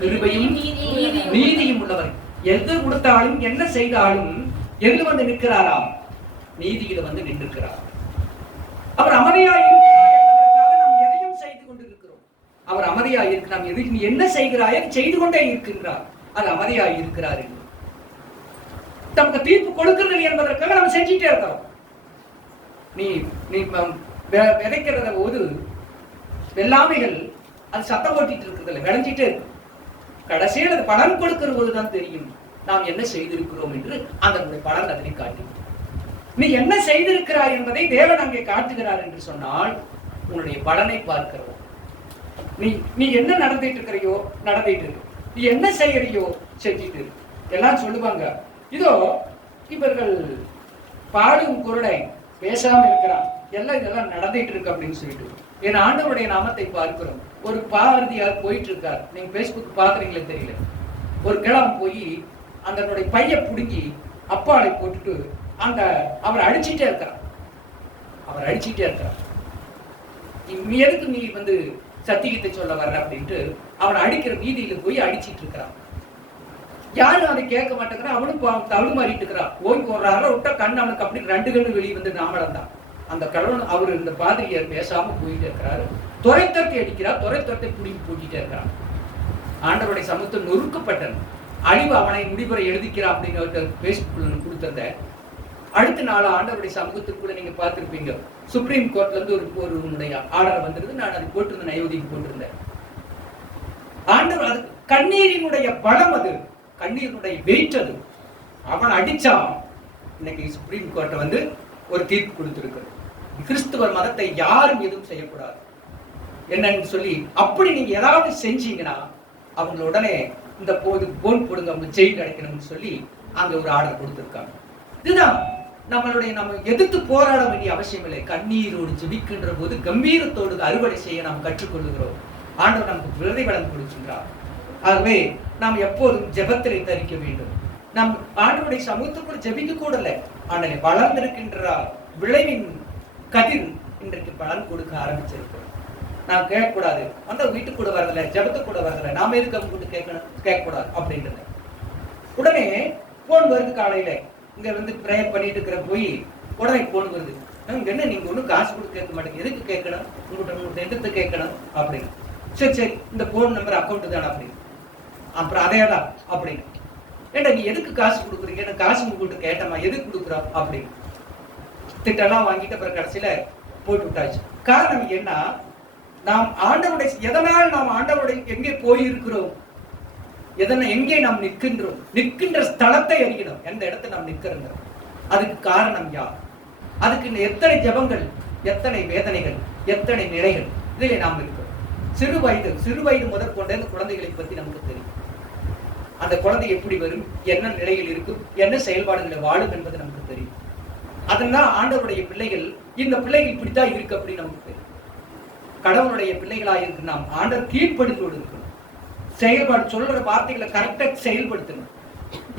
கிருபையும் நீதியும் உள்ளவர். எது கொடுத்தாலும் என்ன செய்தாலும் எது வந்து நிற்கிறாராம்? நீதியில வந்து நின்றுக்கிறார். அவர் அமைதியாக இருக்கிறார் என்பதற்காக நாம் எதையும் செய்து கொண்டிருக்கிறோம். அவர் அமைதியாக இருக்கிறார். நாம் எது நீ என்ன செய்கிறாய் செய்து கொண்டே இருக்கின்றார். அது அமைதியாக இருக்கிறார் என்று நமக்கு தீர்ப்பு கொடுக்கிறது என்பதற்காக நம்ம செஞ்சுட்டே இருக்கிறோம். நீ நீ விதைக்கிறத போது வெள்ளாமைகள் அது சத்தம் போட்டிட்டு இருக்கிறதில்ல, விளைஞ்சிட்டே இருக்கு. கடைசியில் அது பலன் கொடுக்கிற போதுதான் தெரியும் நாம் என்ன செய்திருக்கிறோம் என்று. அதனுடைய பலன் அதனை காட்டி நீ என்ன செய்திருக்கிறாய் என்பதை தேவன் அங்கே காட்டுகிறார் என்று சொன்னால் உன்னுடைய பலனை பார்க்கிறோம். நீ நீ என்ன நடந்துட்டு இருக்கிறையோ நடந்துட்டு இருக்கு, நீ என்ன செய்யறியோ செஞ்சிட்டு இருக்கு. எல்லாம் சொல்லுவாங்க, இதோ இவர்கள் பாடும் குரலை பேசாம இருக்கிறான், எல்லாம் இதெல்லாம் நடந்துட்டு இருக்கு அப்படின்னு சொல்லிட்டு. என் ஆண்டவருடைய நாமத்தை பார்க்கிறோம். ஒரு பாரதியார் போயிட்டு இருக்கார், நீங்க பேஸ்புக் பாக்குறீங்களே தெரியல. ஒரு கிழமை போய் அந்த பைய புடுங்கி அப்பாலை போட்டுட்டு அந்த அவர் அடிச்சுட்டே இருக்கிறார். அவர் அடிச்சுட்டே இருக்கிறார். நீ எதுக்கு நீ வந்து சத்தியத்தை சொல்ல வர்ற அப்படின்ட்டு அவன் அடிக்கிற வீதியில போய் அடிச்சிட்டு இருக்கிறான். யாரும் அதை கேட்க மாட்டேங்கிறான். அவனும் தழுமாறிட்டு இருக்கிறான். ஓய்வு ஒரு அரை விட்டா கண் அவனுக்கு அப்படி 2 கண்ணு வெளியே வந்து நாமளம் தான். அந்த கணவன் அவர் இந்த பாதிரியார் பேசாம போயிட்டே இருக்கிறாரு. துரைத்தத்தை அடிக்கிறார், துரைத்தத்தை பிடிங்கி போட்டிட்டே இருக்கிறான். ஆண்டவருடைய சமூகத்தில் நொறுக்கப்பட்டன அழிவு அவனை முடிவுரை எழுதிக்கிறான் அப்படின்னு பேஸ்புக்ல கொடுத்தத அடுத்த நாள் ஆண்டவருடைய சமூகத்துக்குள்ள நீங்க பார்த்திருப்பீங்க. சுப்ரீம் கோர்ட்ல இருந்து ஒரு ஆர்டர் வந்திருந்து. நான் அது போட்டிருந்தேன், நயோதிக்கு போட்டிருந்தேன். ஆண்டவர் அது கண்ணீரினுடைய பலம், அது கண்ணீரினுடைய வெயிட். அது அவன் அடிச்சான். இன்னைக்கு சுப்ரீம் கோர்ட்டை வந்து ஒரு தீர்ப்பு கொடுத்திருக்கிறது. கிறிஸ்துவர் மதத்தை யாரும் எதுவும் செய்யக்கூடாது என்னன்னு சொல்லி. அப்படி நீங்க ஏதாவது செஞ்சீங்கன்னா அவங்க உடனே இந்த போன் போடுங்க, அவங்க ஜெயில் அடைக்கணும்னு சொல்லி அங்க ஒரு ஆர்டர் கொடுத்திருக்காங்க. இதுதான் நம்ம எதிர்த்து போராட வேண்டிய அவசியம் இல்லை. கண்ணீரோடு ஜெபிக்கின்ற போது கம்பீரத்தோடு அறுவடை செய்ய நாம் கற்றுக்கொள்ளுகிறோம். ஆண்டவர் நமக்கு விருதை வளர்ந்து கொடுக்கின்றார். ஆகவே நாம் எப்போதும் ஜெபத்திலே தரிக்க வேண்டும். நம் ஆண்டவருடைய சமூகத்துக்குள் ஜெபிக்க கூட இல்லை. ஆனால் வளர்ந்திருக்கின்ற விளைவின் கதிர் இன்றைக்கு பலன் கொடுக்க ஆரம்பிச்சிருக்கிறோம். நான் கேட்கக்கூடாது, அந்த வீட்டுக்கு கூட வரதில்லை, ஜபத்துக்கு கூட வரதில்லை, நாம எதுக்கு அவங்க கூட்டு கேட்கக்கூடாது அப்படின்றது. உடனே போன் வருது. காலையில இங்க வந்து ப்ரேயர் பண்ணிட்டு இருக்கிற போய் உடனே போன் வருது. என்ன நீங்க ஒன்றும் காசு கொடுத்து கேட்க மாட்டேங்க, எதுக்கு கேட்கணும், உங்கள்கிட்ட எதிர்த்து கேட்கணும் அப்படின்னு. சரி இந்த போன் நம்பர் அக்கௌண்ட் தானே அப்படின்னு. அப்புறம் அதையதான் அப்படின்னு. ஏண்டா நீ எதுக்கு காசு கொடுக்குறீங்க, எனக்கு காசு உங்கள்கிட்ட கேட்டமா, எதுக்கு கொடுக்குறோம் அப்படின்னு திட்டெல்லாம் வாங்கிட்டு அப்புறம் கடைசியில போட்டு விட்டாச்சு. காரணம் என்ன? நாம் ஆண்டவருடைய எதனால் நாம் ஆண்டவருடைய எங்கே போயிருக்கிறோம், எங்கே நாம் நிற்கின்றோம், நிற்கின்ற ஸ்தலத்தை அறியணும். எந்த இடத்தை நாம் நிற்கிறோம், அதுக்கு காரணம் யார், அதுக்கு எத்தனை ஜபங்கள், எத்தனை வேதனைகள், எத்தனை நிலைகள் இதிலே நாம் இருக்கிறோம். சிறு வயது முதற்கொண்ட அந்த குழந்தைகளை பற்றி நமக்கு தெரியும். அந்த குழந்தை எப்படி வரும், என்ன நிலையில் இருக்கும், என்ன செயல்பாடுகளை வாழும் என்பது நமக்கு தெரியும். அதெல்லாம் ஆண்டவருடைய பிள்ளைகள், இந்த பிள்ளைகள் இப்படித்தான் இருக்கு அப்படின்னு நமக்கு தெரியும். கடவுளுடைய பிள்ளைகளாக இருக்கு நாம் ஆண்டவர் கீழ்ப்படுத்தோடு இருக்கணும். செயல்பாடு சொல்ற வார்த்தைகளை கரெக்டா செயல்படுத்தணும்.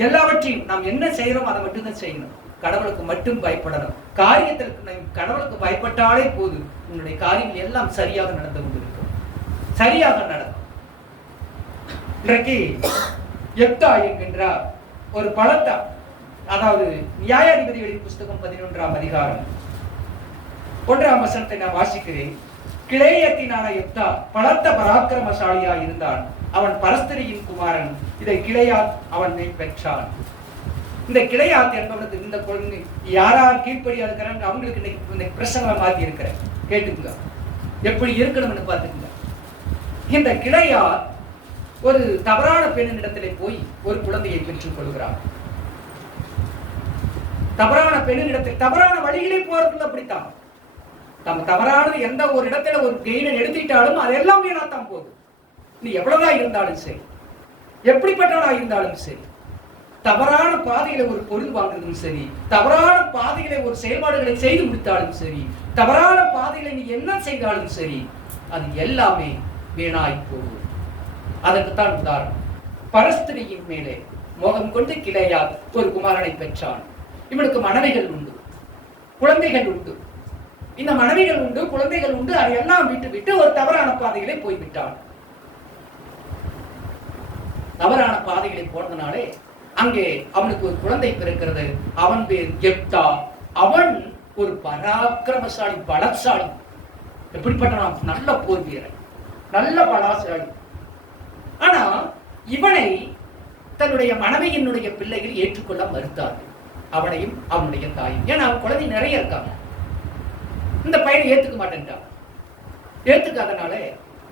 எல்லாவற்றையும் நாம் என்ன செய்யறோம் அதை மட்டும்தான் செய்யணும். கடவுளுக்கு மட்டும் பயப்படணும். காரியத்திற்கு கடவுளுக்கு பயப்பட்டாலே போது உன்னுடைய காரியங்கள் எல்லாம் சரியாக நடந்து கொண்டிருக்கும், சரியாக நடக்கும். இன்றைக்கு எப்தா என்கின்ற ஒரு பலத்தா, அதாவது நியாயாதிபதிகளின் புஸ்தகம் 11ஆம் அதிகாரம் 1ஆம் வசனத்தை நான் வாசிக்கிறேன். கிளேயத்தினான எப்தா பலத்த பராக்கிரமசாலியா இருந்தான். அவன் பரஸ்திரியின் குமாரன். இதை கிளையாத் அவன் பெற்றான். இந்த கிளையாத் என்பவனுக்கு இந்த குழந்தை யாரார் கீழ்ப்படியா இருக்கிறாங்க அவங்களுக்கு இன்னைக்கு பிரசங்க மாத்தி இருக்கிறேன். கேட்டுக்குங்க, எப்படி இருக்கணும்னு பார்த்துக்குங்க. இந்த கிளையாத் ஒரு தவறான பெண்ணிடத்திலே போய் ஒரு குழந்தையை பெற்றுக் கொள்கிறார். தவறான பெண்ணிடத்தில் தவறான வழிகளே போறது அப்படித்தான். நம்ம தவறானது எந்த ஒரு இடத்துல ஒரு கெயினை எடுத்துட்டாலும் அதெல்லாம் வீணாத்தான் போகுது. நீ எவ்வளவுதான் இருந்தாலும் சரி, எப்படிப்பட்டவனா இருந்தாலும் சரி, தவறான பாதையில ஒரு பொருள் வாங்குறதும் சரி, தவறான பாதையில ஒரு செயல்பாடுகளை செய்து முடித்தாலும் சரி, தவறான பாதையில நீ என்ன செய்தாலும் சரி, அது எல்லாமே வீணாய் போகும். அதற்குத்தான் உதாரணம். பரஸ்திரியின் மேலே மோகம் கொண்டு கிளையாத் ஒரு குமாரனை பெற்றான். இவனுக்கு மனைவிகள் உண்டு, குழந்தைகள் உண்டு. இந்த மனைவிகள் உண்டு, குழந்தைகள் உண்டு, அதையெல்லாம் விட்டு விட்டு ஒரு தவறான பாதையிலே போய்விட்டான். தவறான பாதைகளில் போனதுனாலே அங்கே அவனுக்கு ஒரு குழந்தை பிறக்கிறது. அவன் பேர் எப்தா. அவன் ஒரு பராக்கிரமசாலி, பலசாலி. எப்படிப்பட்ட நல்ல போர் வீரன், நல்ல பலசாலி. ஆனா இவனை தன்னுடைய மனைவியினுடைய பிள்ளைகள் ஏற்றுக்கொள்ள மறுத்தார்கள், அவனையும் அவனுடைய தாயும். ஏன்னா அவன் குழந்தை நிறைய இருக்காங்க. இந்த பையனை ஏத்துக்க மாட்டேன்ட்டான். ஏத்துக்காதனால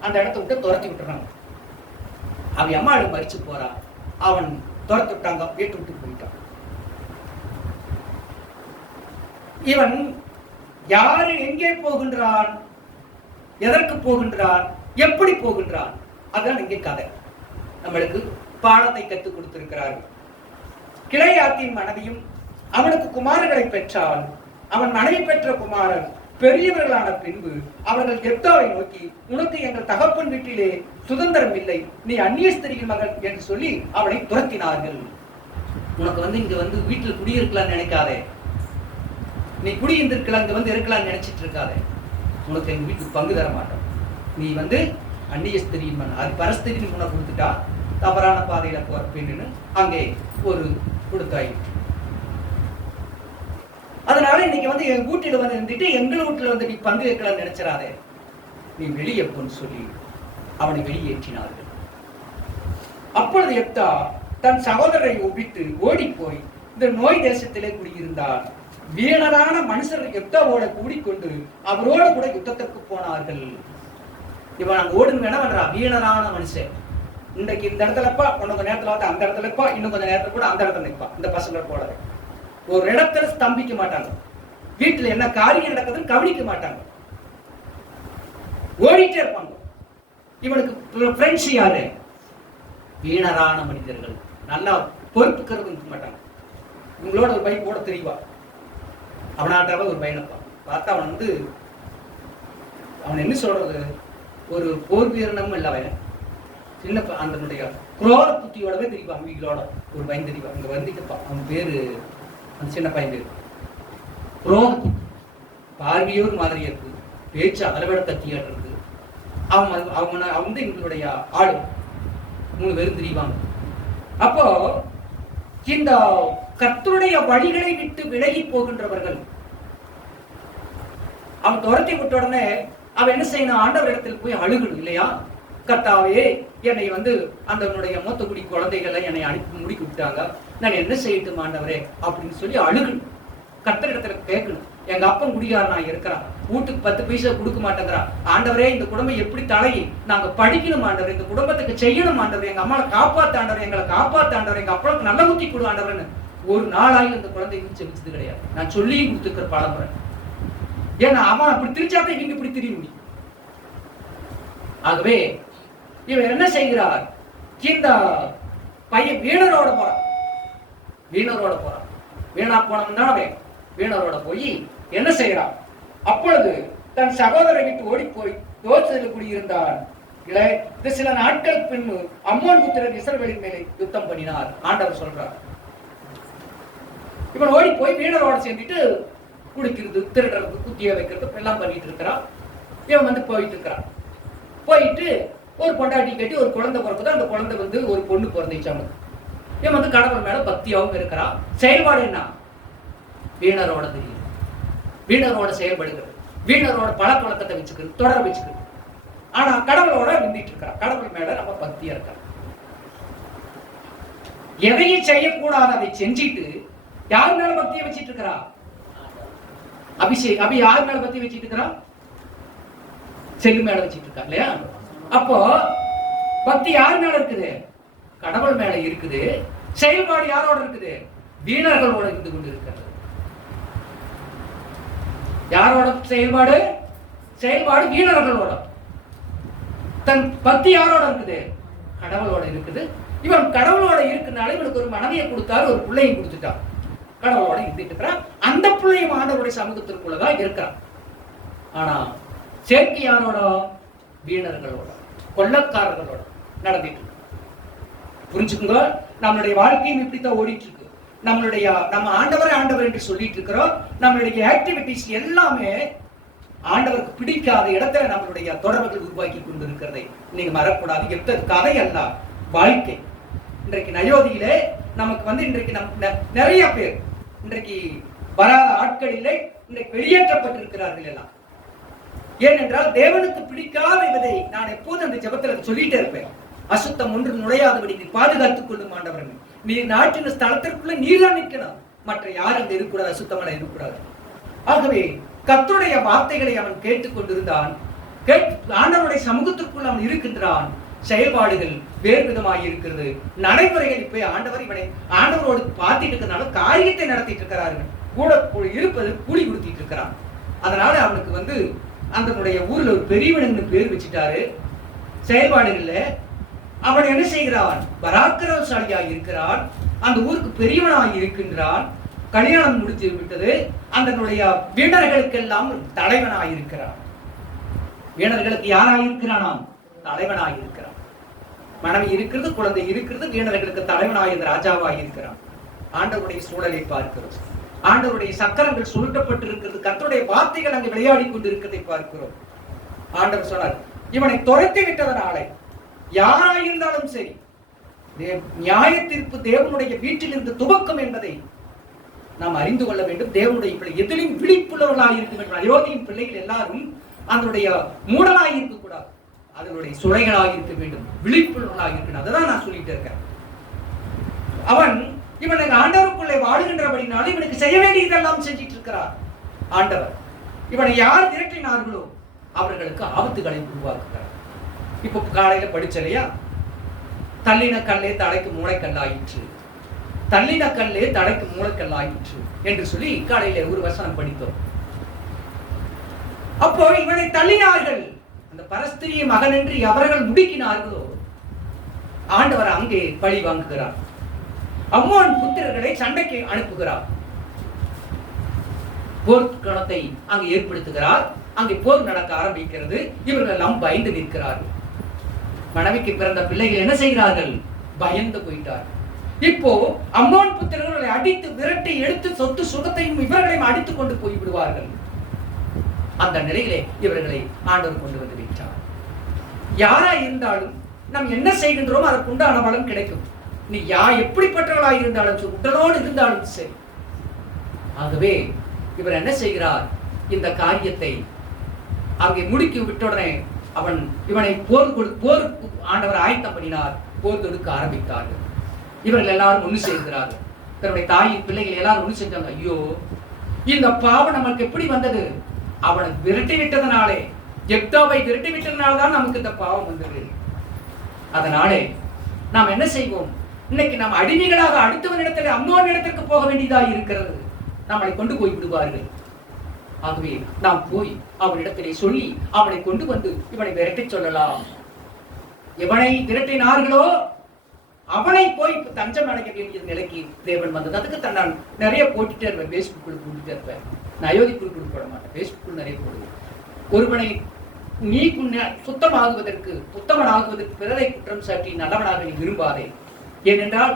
அந்த இடத்த விட்டு துரத்தி விட்டுறாங்க. அவன் அம்மாவை மறிச்சு போறான். அவன் துரத்து விட்டாங்க, வீட்டு விட்டு போயிட்டான். இவன் யாரு, எங்கே போகின்றான், எதற்கு போகின்றான், எப்படி போகின்றான், அதுதான் இங்கே கதை. நம்மளுக்கு பாடத்தை கற்றுக் கொடுத்திருக்கிறார்கள். கிளையாத்தின் மனைவியும் அவனுக்கு குமாரர்களை பெற்றால், அவன் மனைவி பெற்ற குமாரன் பெரியவர்களான பின்பு அவர்கள் எப்தாவை நோக்கி, உனக்கு எங்கள் தகப்பன் வீட்டிலே சுதந்திரம் இல்லை, நீ அந்நிய ஸ்திரியின் மகன் என்று சொல்லி அவனை துரத்தினார்கள். உனக்கு இங்க வீட்டில் குடியிருக்கலாம்னு நினைக்காதே, நீ குடியிருந்திருக்கலாம், இங்க இருக்கலாம்னு நினைச்சிட்டு இருக்காதே, உனக்கு எங்க வீட்டுக்கு பங்கு தர மாட்டோம், நீ அந்நிய ஸ்திரியின் மகன், அது பரஸ்திரின்னு உனக்கு கொடுத்துட்டா தவறான பாதையில போற பெண்ணுன்னு அங்கே ஒரு கொடுத்தாய். அதனால இன்னைக்கு என் வீட்டில இருந்துட்டு எங்கள் வீட்டுல நீ பங்கு வைக்கலாம்னு நினைச்சிடாதே, நீ வெளியே போன்னு சொல்லி அவனை வெளியேற்றினார்கள். அப்பொழுது எப்தா தன் சகோதரரை ஒப்பிட்டு ஓடி போய் இந்த நோய் தேசத்திலே குடியிருந்தார். வீணரான மனுஷர் எப்தாவோட கூடிக்கொண்டு அவரோட கூட யுத்தத்திற்கு போனார்கள். இவன் அங்க ஓடுன்னு என்ன பண்றான், வீணரான மனுஷன். இன்றைக்கு இந்த இடத்துலப்பா, கொஞ்ச நேரத்துல அந்த இடத்துலப்பா, இன்னும் கொஞ்ச நேரத்துல கூட அந்த இடத்துல நிற்பா. இந்த பசங்களை போல ஒரு இடத்துல ஸ்தம்பிக்க மாட்டாங்க, வீட்டுல என்ன காரியம் நடக்குதுன்னு கவனிக்க மாட்டாங்க, ஓடிட்டே இருப்பாங்க. இவனுக்கு ஃப்ரெண்ட்ஸ் யாரு, வீணரான மனிதர்கள், நல்லா பொறுப்புக்கிறது இருக்க மாட்டாங்க. இவங்களோட ஒரு பைக் போட தெரியவா, அவனாட்டாவ ஒரு பையனப்பா பார்த்தா அவன் என்ன சொல்றது, ஒரு போர் வீரனும் இல்லை, அவன் சின்ன அந்த குரோர புத்தியோடவே தெரியுவான். அவங்களோட ஒரு பையன் தெரியுவா, அங்க வந்துட்டுப்பா, அவன் பேரு அந்த சின்ன பையன் பேரு குரோர புத்தி. பார்வையோர் மாதிரியா இருக்கு, பேச்சு அதை விட தத்தியாட்டு இருக்கு. அவன் எங்களுடைய ஆளு 3 பேரும் தெரியுவாங்க. அப்போ இந்த கர்த்தருடைய வழிகளை விட்டு விலகி போகின்றவர்கள், அவன் துரத்தி விட்ட உடனே அவன் என்ன செய்யணும், ஆண்டவர் இடத்தில் போய் அழுகணும் இல்லையா. கர்த்தாவே, என்னை அந்த மூத்த குடி குழந்தைகளை என்னை அனுப்பி முடிக்க விட்டாங்க, நான் என்ன செய்யட்டும் ஆண்டவரே அப்படின்னு சொல்லி அழுகணும். கர்த்தர் இடத்துல கேட்கணும். எங்க அப்பன் குடிகாரனா இருக்கிறான், வீட்டுக்கு 10 பைசா கொடுக்க மாட்டேங்கிறான், ஆண்டவரே இந்த குடும்பம் எப்படி தலையை நாங்க படிக்கணும் ஆண்டவர், இந்த குடும்பத்துக்கு செய்யணும் ஆண்டவர், எங்க அம்மாவை காப்பாத்த ஆண்டவர், எங்களை காப்பாத்த ஆண்டவர், எங்க அப்பனுக்கு நல்ல ஊத்தி கொடு ஆண்டவர்னு ஒரு நாளாகி அந்த குழந்தைக்கு செவிச்சது கிடையாது. நான் சொல்லியும் கொடுத்துருக்கிற பலமுறை. ஏன்னா அவன் அப்படி திரிச்சாதான் இவங்க இப்படி திரிய முடியும். ஆகவே இவர் என்ன செய்கிறார், இந்த பையன் வீணரோட போறான். வீணா போனோம்னா அவன் வீணரோட போய் என்ன செய்யறான், அப்பொழுது தன் சகோதரரை விட்டு ஓடி போய் யோசேத்தில் குடியிருந்தான். இது சில நாட்கள் பின்பு அம்மோன் புத்திரர் இஸ்ரவேலின் மேலே யுத்தம் பண்ணினார். ஆண்டவர் சொல்றார், இவன் ஓடி போய் வீணரோட சேர்ந்துட்டு குடிக்கிறது, திருடுறது, குத்திய வைக்கிறது எல்லாம் பண்ணிட்டு இருக்கிறான். இவன் போயிட்டு இருக்கிறான். போயிட்டு ஒரு பொண்டாட்டி கட்டி ஒரு குழந்தை பிறகுது. அந்த குழந்தை ஒரு பொண்ணு பிறந்துச்சாங்க. இவன் கடவுள் மேல பக்தியாகவும் இருக்கிறான். செயல்பாடு என்ன, வீணரோட தெரியும், வீணரோட செயல்படுகிறது, வீணரோட பழக்க வழக்கத்தை வச்சுக்கிறது, தொடர வச்சுக்கிறது. ஆனா கடவுளோட நின்றுட்டு இருக்கிறான், கடவுள் மேல நம்ம பக்தியா இருக்க. எதையும் செய்யக்கூடாது அதை செஞ்சிட்டு யாரு மேல பக்தியை வச்சிட்டு இருக்கிறா, அபிஷேக் யார் மேல பக்தி வச்சிட்டு இருக்கிறா, செல்லு மேல வச்சிட்டு இருக்கா இல்லையா. அப்போ பக்தி யார் மேல இருக்குது, கடவுள் மேல இருக்குது. செயல்பாடு யாரோட இருக்குது, வீணர்களோட இருந்து கொண்டு இருக்கிறது. யாரோட செயல்பாடு, வீணர்களோட. தன் பக்தி யாரோட இருக்குது, கடவுளோட இருக்குது. இவன் கடவுளோட இருக்குனால இவனுக்கு ஒரு மனைவியை கொடுத்தாரு, ஒரு பிள்ளையும் கொடுத்துட்டான். கடவுளோட இருந்துட்டு இருக்கிறான். அந்த பிள்ளையும் ஆண்டவருடைய சமூகத்திற்குள்ளதான் இருக்கிறான். ஆனா சேர்க்கை யாரோட, வீணர்களோட, கொள்ளக்காரர்களோட நடந்துட்டு. புரிஞ்சுக்குங்க, நம்மளுடைய வாழ்க்கையும் இப்படித்தான் ஓடிட்டு இருக்கு. நம்ம ஆண்டவர் என்று சொல்லிட்டு இருக்கிறோம். நம்மளுடைய ஆக்டிவிட்டிஸ் எல்லாமே ஆண்டவருக்கு பிடிக்காத இடத்துல நம்மளுடைய தொடர்புகள் உருவாக்கி கொண்டு இருக்கிறதை நீங்க மறக்கூடாது. எத்த கதை அல்ல, வாழ்க்கை. இன்றைக்கு நயோதியிலே நமக்கு இன்றைக்கு நிறைய பேர் இன்றைக்கு வராத ஆட்கள் இல்லை, இன்றைக்கு வெளியேற்றப்பட்டிருக்கிறார்கள் எல்லாம். ஏனென்றால் தேவனுக்கு பிடிக்காத விதை நான் எப்போது அந்த ஜெபத்தில் சொல்லிட்டே இருப்பேன். அசுத்தம் ஒன்று நுழையாதபடி நீ பாதுகாத்துக் கொள்ளும் ஆண்டவரே. நீர் நாட்டின ஸ்தலத்திற்குள்ள நீர்தான் நிற்கணும், மற்ற யாரும் அங்க இருக்கக்கூடாது, அசுத்தமான இருக்கக்கூடாது. ஆகவே கர்த்தருடைய வார்த்தைகளை அவன் கேட்டுக்கொண்டிருந்தான். ஆண்டவருடைய சமூகத்திற்குள் அவன் இருக்கின்றான். செயல்பாடுகள் வேறு விதமாக இருக்கிறது, நடைமுறைகள் இப்ப ஆண்டவரோடு பார்த்துட்டு இருக்கிறதுனால காரியத்தை நடத்திட்டு இருக்கிறார்கள். கூட இருப்பது கூலி கொடுத்திட்டு இருக்கிறான். அதனால அவனுக்கு அந்த ஊர்ல ஒரு பெரியவன் பேர் வச்சுட்டாரு. செயல்பாடுகள்ல அவன் என்ன செய்கிறான்? பராக்கிரமசாலியாக இருக்கிறான், அந்த ஊருக்கு பெரியவனாக இருக்கின்றான். கல்யாணம் முடித்து விட்டது. அந்த வீணர்களுக்கெல்லாம் தலைவனாக இருக்கிறான். வீணர்களுக்கு யாராக இருக்கிறானாம்? தலைவனாக இருக்கிறான். மனைவி இருக்கிறது, குழந்தை இருக்கிறது, வீணர்களுக்கு தலைவனாக இந்த ராஜாவாக இருக்கிறான். ஆண்டவருடைய சூழலை பார்க்கிறோம். ஆண்டவருடைய சக்கரங்கள் சுருட்டப்பட்டிருக்கிறது. கர்த்தருடைய வார்த்தைகள் அங்கே விளையாடி கொண்டிருக்கிறதை பார்க்கிறோம். ஆண்டவர் சொன்னார், இவனை துரத்தி விட்டதனாலே யாராயிருந்தாலும் சரி, நியாய தீர்ப்பு தேவனுடைய வீட்டிலிருந்து துவக்கம் என்பதை நாம் அறிந்து கொள்ள வேண்டும். தேவனுடைய பிள்ளை எதிலும் விழிப்புள்ளவர்களாக இருக்க வேண்டும். அயோத்தியின் பிள்ளைகள் எல்லாரும் அதனுடைய மூடலாக இருக்கக்கூடாது, அதனுடைய சுரைகளாக இருக்க வேண்டும், விழிப்புள்ளவர்களாக இருக்கணும். அதான் நான் சொல்லிட்டு இருக்கேன். இவன் ஆண்டவருக்குள்ளே வாழுகின்றபடினாலும் இவனுக்கு செய்ய வேண்டியதெல்லாம் செஞ்சிட்டு இருக்கிறார் ஆண்டவர். இவனை யார் திரட்டினார்களோ அவர்களுக்கு ஆபத்துகளை உருவாக்குகிறார். இப்ப காலையில படிச்சலையா, தள்ளின கல்லே தடைக்கு மூளைக்கல்லாயிற்று, தள்ளின கல்லே தடைக்கு மூளைக்கல்லாயிற்று என்று சொல்லி காலையில ஒரு வசனம் படித்தோம். அப்போ இவனை தள்ளினார்கள், அந்த பரஸ்திரிய மகன் என்று அவர்கள் முடுக்கினார்களோ ஆண்டவர் அங்கே பழி வாங்குகிறார். அம்மோன் புத்திரர்களை சண்டைக்கு அனுப்புகிறார். போர்க்களத்தை அங்கு ஏற்படுத்துகிறார். அங்கே போர் நடக்க ஆரம்பிக்கிறது. இவர்கள் எல்லாம் பயந்து நிற்கிறார்கள். மனைவிக்கு பிறந்த பிள்ளைகள் என்ன செய்கிறார்கள்? பயந்து போயிட்டார்கள். இப்போ அம்மோன் புத்திரர்களை அடித்து விரட்டி எடுத்து சொத்து சுகத்தையும் இவர்களையும் அடித்துக் கொண்டு போய் விடுவார்கள். அந்த நிலையிலே இவர்களை ஆண்டவர் கொண்டு வந்து விட்டார். யாரா இருந்தாலும் நாம் என்ன செய்கின்றோம் அதற்கு உண்டான பலன் கிடைக்கும். நீ எப்படிப்பட்டவர்களாக இருந்தாலும் உடலோடு இருந்தாலும் சரி. ஆகவே இவர் என்ன செய்கிறார்? இந்த காரியத்தை அங்கே முடுக்கி விட்டவுடனே இவனை போருக்கு ஆண்டவர் ஆயத்தம் பண்ணினார். போர் தொடுக்க ஆரம்பித்தார்கள். இவர்கள் எல்லாரும் ஒண்ணு சேர்க்கிறார்கள். தன்னுடைய தாயின் பிள்ளைகள் எல்லாரும் ஒண்ணு செஞ்சாங்க. ஐயோ, இந்த பாவம் நமக்கு எப்படி வந்தது? அவனை விரட்டி விட்டதனாலே, எப்தாவை விரட்டி விட்டதனால்தான் நமக்கு இந்த பாவம் வந்தது. அதனாலே நாம் என்ன செய்வோம்? இன்னைக்கு நாம் அடிமைகளாக அடுத்தவனிடத்தில் அம்மோன் இடத்திற்கு போக வேண்டியதாக இருக்கிறது. நம்மளை கொண்டு போய் விடுவார்கள். ஆகவே நாம் போய் அவனிடத்திலே சொல்லி அவனை கொண்டு வந்து இவனை விரட்டி சொல்லலாம். எவனை விரட்டினார்களோ அவனை போய் தஞ்சம் அடைக்க வேண்டிய நிலைக்கு தேவன் வந்தது. அதுக்கு நான் நிறைய போட்டுட்டே இருப்பேன், பேஸ்புக்கில் போட்டுட்டே இருப்பேன். நான் அயோத்திக்குள் போட மாட்டேன், பேஸ்புக்கில் நிறைய போடுவேன். ஒருவனை நீ சுத்தமாகுவதற்கு பிறரை குற்றம் சாட்டி நல்லவனாக நீ விரும்பாதே. ஏனென்றால்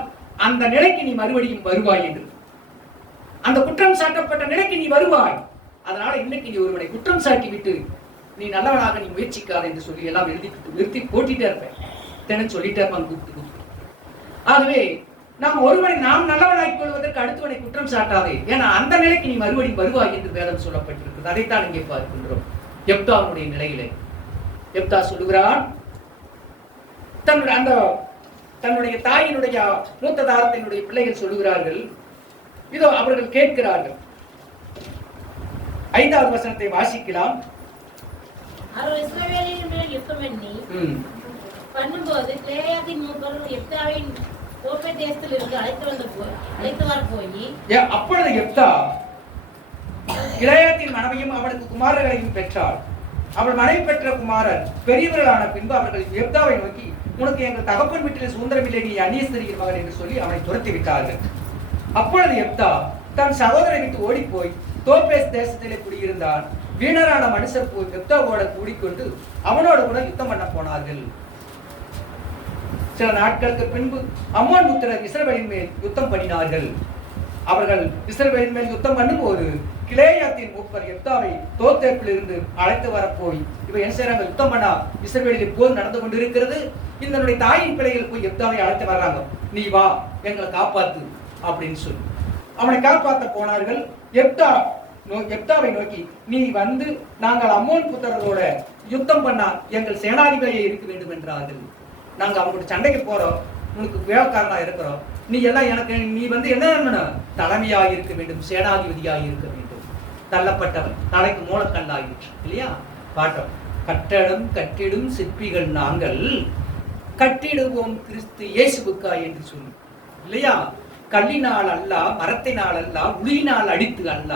அந்த நிலைக்கு நீ மறுபடியும் வருவாய் என்று, அந்த குற்றம் சாட்டப்பட்ட நிலைக்கு நீ வருவாய். அதனால இன்னைக்கு நீ ஒருவனை குற்றம் சாட்டி விட்டு நீ நல்லவனாக நீ முயற்சிக்காத என்று சொல்லி எல்லாம் நிறுத்தி போட்டிட்டே இருப்பேன். தினம் சொல்லிட்டே இருப்பான் கூப்பிட்டு. ஆகவே நாம் நல்லவனாய் கொள்வதற்கு அடுத்தவனை குற்றம் சாட்டாதே, ஏன்னா அந்த நிலைக்கு நீ மறுபடியும் வருவாய் என்று வேதம் சொல்லப்பட்டிருக்கிறது. அதைத்தான் இங்கே பார்க்கின்றோம். எப்தாவுடைய நிலையிலே எப்தா சொல்லுகிறான், தன்னுடைய தாயினுடைய மூத்த தாரத்தினுடைய பிள்ளைகள் சொல்லுகிறார்கள். இதோ அவர்கள் கேட்கிறார்கள். 5வது வசனத்தை வாசிக்கலாம். பண்ணும்போது கிலேயாத்தின் மூப்பர் எப்தாவின் தோப்பை தேசத்திலிருந்து அழைத்து வர போய், அப்பொழுது எப்தா கிலேயாத்தின் மனைவியும் அவனுக்கு குமாரர்களையும் பெற்றாள். அவள் மனைவி பெற்ற குமாரர் பெரியவர்களான பின்பு அவர்கள் எப்தாவை நோக்கி, உனக்கு எங்கள் தகப்பன் வீட்டில் சுதந்திரமில்லை, நீ அந்நிய ஸ்திரீயின் மகன் என்று சொல்லி அவனை துரத்தி விட்டார்கள். அப்பொழுது எப்தா தன் சகோதரை விட்டு ஓடி போய் தோப்பேஸ் தேசத்திலே குடியிருந்தான். வீணரான மனுஷர் போய் எப்தாவோட கூடிக்கொண்டு அவனோடு கூட யுத்தம் பண்ண போனார்கள். சில நாட்களுக்கு பின்பு அம்மோன் புத்திரர் இஸ்ரவேலின் மேல் யுத்தம் பண்ணினார்கள். அவர்கள் இஸ்ரவேலின் மேல் யுத்தம் பண்ணும்போது கிலேயாத்தின் மூப்பர் எப்தாவை தோத்தேப்பில் இருந்து அழைத்து வர போய், இவ என்ன செய்யறாங்க? யுத்தம் பண்ணா இஸ்ரவேலில் போர் நடந்து கொண்டிருக்கிறது. இதனுடைய தாயின் பிள்ளைகள் போய் எப்தாவை அழைத்து வர்றாங்க. நீ வா, எங்களை காப்பாத்து அப்படின்னு சொல்லி அவனை காப்பாற்ற போனார்கள். எப்தாவை நோக்கி, நீ வந்து நாங்கள் அம்மோன் புத்திரரோட யுத்தம் பண்ணா எங்கள் சேனாதிபதியை இருக்க வேண்டும் என்றார்கள். நாங்க அவங்களோட சண்டைக்கு போறோம், உனக்கு வேலைக்காரனா இருக்கிறோம், நீ எல்லாம் எனக்கு நீ வந்து என்ன தலைமையாக இருக்க வேண்டும், சேனாதிபதியாக இருக்க வேண்டும். தள்ளப்பட்டவன் தலைக்கு மூலக்கல்லாயிற்று இல்லையா? பாட்டம், கட்டடம் கட்டிடும் சிற்பிகள் நாங்கள், கட்டிடுவோம் கிறிஸ்து இயேசுவுக்கா என்று சொல்லி இல்லையா? கல்லினால் அல்ல, மரத்தினால் அல்ல, உளியினால் அடித்து அல்ல.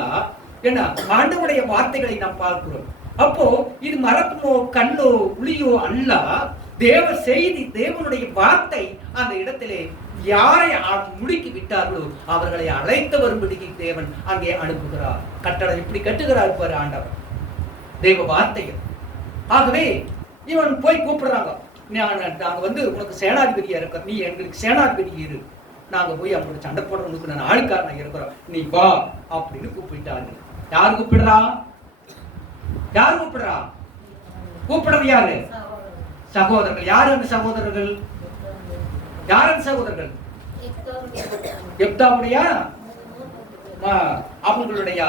ஏன்னா ஆண்டவருடைய வார்த்தைகளை நாம் பார்க்கிறோம். அப்போ இது மரமோ கல்லோ உளியோ அல்ல, தேவ செய்தி, தேவனுடைய வார்த்தை அந்த இடத்திலே யாரை முடுக்கி விட்டார்களோ அவர்களை அழைத்து வரும்படிக்கு தேவன் அங்கே அனுப்புகிறார். கட்டடம் இப்படி கட்டுகிறார் பாரு ஆண்டவர், தேவ வார்த்தைகள். ஆகவே இவன் போய் கூப்பிடுறாங்க, நாங்க வந்து உனக்கு சேனாதிபதியா இருக்க, நீ எங்களுக்கு சேனாதிபதி இரு, நாங்க போய் அவங்களோட சண்டை போடுறவங்களுக்கு நான் ஆளுக்காரனா இருக்கிறோம், நீ வா அப்படின்னு கூப்பிட்டாங்க. யார் கூப்பிடுறா? யார் கூப்பிடுறா? கூப்பிடுறது யாரு? சகோதரர்கள். யாரு அந்த சகோதரர்கள்? யார் அந்த சகோதரர்கள்? எப்தாவுடைய அவங்களுடைய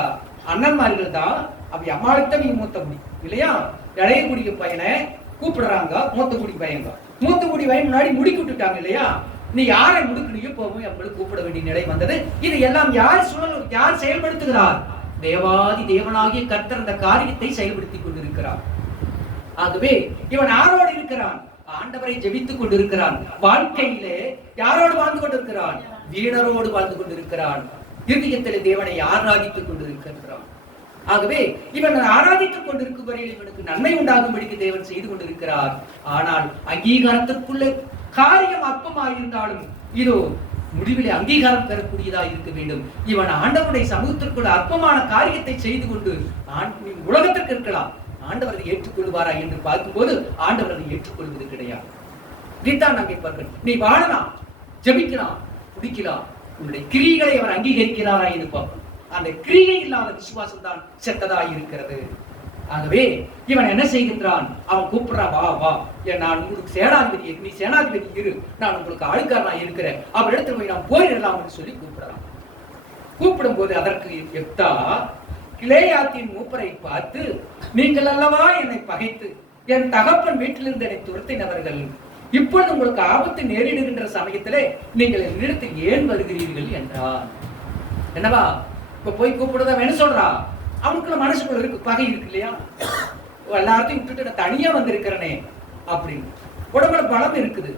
அண்ணன்மார்கள் தான். அப்படி அம்மாளுக்கு மூத்த குடி இல்லையா? இளைய குடிக்கு பையனை கூப்பிடுறாங்க, மூத்த குடி பையங்க. மூத்த குடி பையன் முன்னாடி முடுக்கி விட்டுட்டாங்க இல்லையா? நீ யாரை முடுக்கணியோ போவோம் அவங்களுக்கு கூப்பிட வேண்டிய நிலை வந்தது. இது எல்லாம் யார் சூழல், யார் செயல்படுத்துகிறார்? தேவாதி தேவனாகிய கர்த்தர் அந்த காரியத்தை செயல்படுத்திக் கொண்டிருக்கிறார். ஆகவே இவன் யாரோடு இருக்கிறான்? ஆண்டவரை ஜெபித்துக் கொண்டிருக்கிறான். வாழ்க்கையிலே யாரோடு வாழ்ந்து கொண்டிருக்கிறான்? வீணரோடு வாழ்ந்து கொண்டிருக்கிறான். இருதயத்திலே தேவனை ஆராதித்துக் கொண்டிருக்கிறான். ஆகவே இவன் ஆராதித்துக் கொண்டிருக்கும் வரையில் இவனுக்கு நன்மை உண்டாகும்படிக்கு தேவன் செய்து கொண்டிருக்கிறார். ஆனால் அங்கீகாரத்திற்குள்ள காரியம் அற்பமாயிருந்தாலும் இதோ முடிவிலே அங்கீகாரம் பெறக்கூடியதா இருக்க வேண்டும். இவன் ஆண்டவருடைய சமூகத்திற்குள்ள அற்பமான காரியத்தை செய்து கொண்டு உலகத்திற்கு இருக்கலாம், ஆண்டவரை ஏற்றுக்கொள்வாரா என்று பார்க்கும்போது ஆண்டவரை ஏற்றுக்கொள்வது கிடையாது. இதைத்தான் நாங்கள் பார்க்கிறோம். நீ வாழலாம், ஜெபிக்கலாம், குடிக்கலாம், உன்னுடைய கிரியைகளை அவர் அங்கீகரிக்கிறாரா என்று பார்க்கணும். அந்த கிரியை இல்லாத விசுவாசம் தான் செத்ததா இருக்கிறது. ஆகவே இவன் என்ன செய்கின்றான்? அவன் கூப்பிடுறான், வா வா, நான் உங்களுக்கு சேனாதிபதி, நீ சேனாதிபதி இரு, நான் உங்களுக்கு ஆளுக்காரனா இருக்கிறேன், அவர் இடத்துல போய் நான் போயிடலாம் என்று சொல்லி கூப்பிடலாம். கூப்பிடும் போது அதற்கு எப்தா கிலேயாத்தின் மூப்பரை பார்த்து, நீங்கள் அல்லவா என்னை பகைத்து என் தகப்பன் வீட்டிலிருந்து என்னை துரத்தினவர்கள், இப்பொழுது உங்களுக்கு ஆபத்து நேரிடுகின்ற சமயத்திலே நீங்கள் என்னிடத்தில் ஏன் வருகிறீர்கள் என்றார். என்னவா இப்ப போய் கூப்பிடுறத என்ன சொல்றா? அவனுக்குள்ள மனசுக்குள்ள இருக்கு, பகை இருக்கு இல்லையா? எல்லாத்தையும் விட்டுட்டு நான் தனியா வந்திருக்கிறனே அப்படின்னு. உடம்புல பலம் இருக்குது,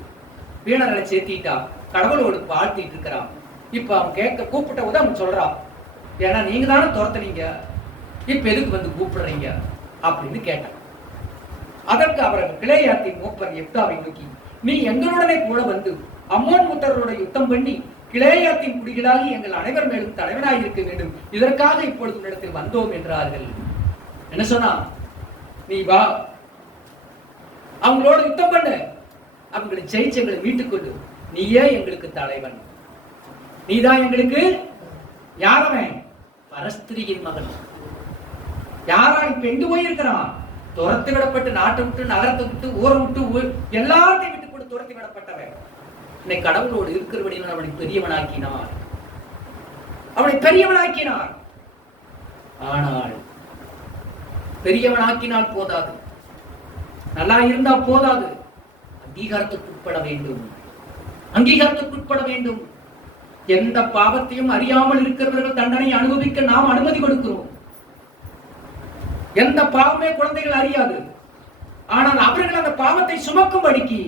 வீணர்களை சேர்த்திட்டா, கடவுளோடு வாழ்த்திட்டு இருக்கிறான். இப்ப அவன் கேட்க கூப்பிட்ட போது அவன் சொல்றான், ஏன்னா நீங்க தானே துரத்துனீங்க, இப்ப எதுக்கு வந்து கூப்பிடுறீங்க அப்படின்னு கேட்டான். அதற்கு அவர் கிலேயாத்தின் மூப்பர் எப்தாவை நோக்கி, நீ எங்களுடனே கூட வந்து அம்மோன் புத்திரரோட யுத்தம் பண்ணி கிலேயாத்தின் குடிகளாகி எங்கள் அனைவர் மேலும் தலைவனாக இருக்க வேண்டும், இதற்காக இப்பொழுது உன்னிடத்தில் வந்தோம் என்றார்கள். என்ன சொன்னா? நீ வா, அவங்களோட யுத்தம் பண்ணு, அவங்களை ஜெயிச்சு எங்களை மீட்டுக் கொண்டு, நீயே எங்களுக்கு தலைவன், நீதான் எங்களுக்கு யாரவன்? பரஸ்திரியின் மகன். யாரா இப்ப எங்க போயிருக்கிறான்? துரத்து விடப்பட்டு, நாட்டை விட்டு, நகரத்தை விட்டு, ஊரை விட்டு, எல்லாத்தையும் விட்டு கொண்டு துரத்தி விடப்பட்டவன். இன்னைக்கு கடவுளோடு இருக்கிறபடியால் அவனை பெரியவனாக்கினார், அவனை பெரியவனாக்கினார். ஆனால் பெரியவனாக்கினால் போதாது, நல்லா இருந்தா போதாது, அங்கீகாரத்துக்குட்பட வேண்டும், அங்கீகாரத்துக்குட்பட வேண்டும். எந்த பாவத்தையும் அறியாமல் இருக்கிறவர்கள் தண்டனை அனுபவிக்க நாம் அனுமதி கொடுக்கிறோம். எந்த பாவமே குழந்தைகள் அறியாது, ஆனால் அவர்கள் அந்த பாவத்தை சுமக்கும்படிக்கு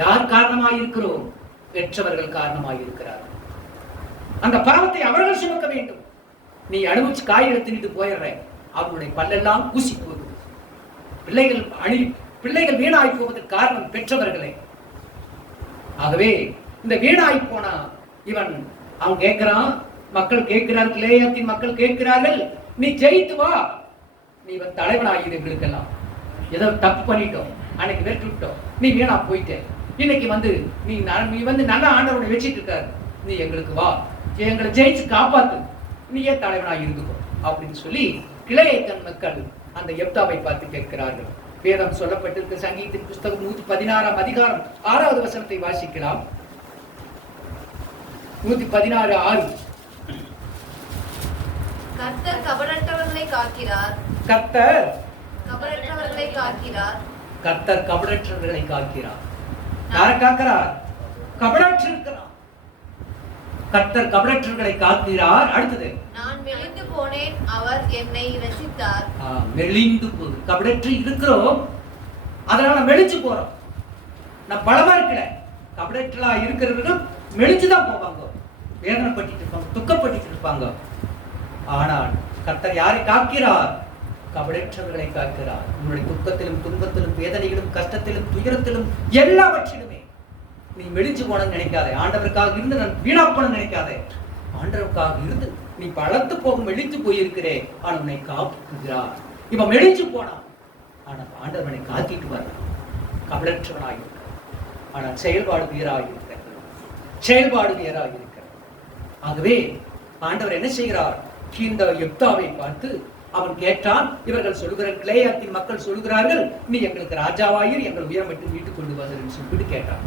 யார் காரணமாயிருக்கிறோம்? பெற்றவர்கள் காரணமாயிருக்கிறார்கள். அந்த பாவத்தை அவர்கள் சுமக்க வேண்டும். நீ அனுபவிச்சு காய் எடுத்துட்டு போயிடுற, அவர்களுடைய பல்லெல்லாம் பூசி போகுது. பிள்ளைகள் வீணாய் போவதற்கு காரணம் பெற்றவர்களே. ஆகவே இந்த வீணாய் போனா இவன் அவன் கேட்கிறான், மக்கள் கேட்கிறார்கள், கிலேயாத்தின் மக்கள் கேட்கிறார்கள், நீ ஜெயித்து வா, நீ தலைவனாகிடு, எங்களுக்கெல்லாம் ஏதோ தப்பு பண்ணிட்டோம், அன்னைக்கு வெற்றி விட்டோம், நீ வீணா போயிட்ட, இன்னைக்கு வந்து நீ வந்து நல்ல ஆண்டவனை வச்சுட்டு இருக்காரு, நீ எங்களுக்கு வா, எங்களை ஜெயிச்சு காப்பாத்து, நீயே தலைவனாக இருந்துக்கோ அப்படின்னு சொல்லி கிலேயாத்தின் மக்கள் அந்த எப்தாவை பார்த்து கேட்கிறார்கள். வேதம் சொல்லப்பட்டிருக்க சங்கீதத்தின் புஸ்தகம் 116 அதிகாரம் 6வது வசனத்தை வாசிக்கலாம். 116:6. கர்த்தர் கபடற்றவர்களை காக்கிறார். கர்த்தர் கபடற்றவர்களை காக்கிறார். கர்த்தர் கபடற்றவர்களை காக்கிறார். யாரை காக்கிறார்? கபடற்றிருக்கிறார். கர்த்தர் கபடற்றவர்களை காக்கிறார். அடுத்தது, நான் மெலிந்து போனேன், அவர் என்னை இரட்சித்தார். மெலிந்து போது கபடற்றி இருக்கிறோம், அதனால மெலிச்சு போறோம். நான் பலமா இருக்கல. கபடற்றலா இருக்கிறவர்கள் மெலிச்சுதான் போவாங்க, வேதனைப்பட்டு இருப்பாங்க, துக்கப்பட்டு இருப்பாங்க. ஆனால் கர்த்தர் யாரை காக்கிறார்? கபடற்றவர்களை காக்கிறார். உன்னுடைய துக்கத்திலும் துன்பத்திலும் வேதனையிலும் கஷ்டத்திலும் துயரத்திலும் எல்லாவற்றிலுமே நீ மெலிஞ்சு போனன்னு நினைக்காதே. ஆண்டவருக்காக இருந்து நான் வீணா போன நினைக்காதே. ஆண்டவருக்காக இருந்து நீ பலத்து போகும் மெலிஞ்சு போயிருக்கிறே, ஆனா உன்னை காக்குகிறார். இப்ப மெலிஞ்சு போனான், ஆனா ஆண்டவனை காத்திட்டு வர கபடற்றவனாயிருக்க, ஆனால் செயல்பாடு வீராயிருக்க, செயல்பாடு வீராயிருக்க. ஆகவே ஆண்டவர் என்ன செய்கிறார்? இந்த யெப்தாவை பார்த்து அவன் கேட்டான். இவர்கள் சொல்லுகிற கிலேயாத்தின் மக்கள் சொல்லுகிறார்கள், நீ எங்களுக்கு ராஜாவாயிரு, எங்கள் உயரம் விட்டு வீட்டுக் கொண்டு வந்து சொல்லிட்டு கேட்டான்.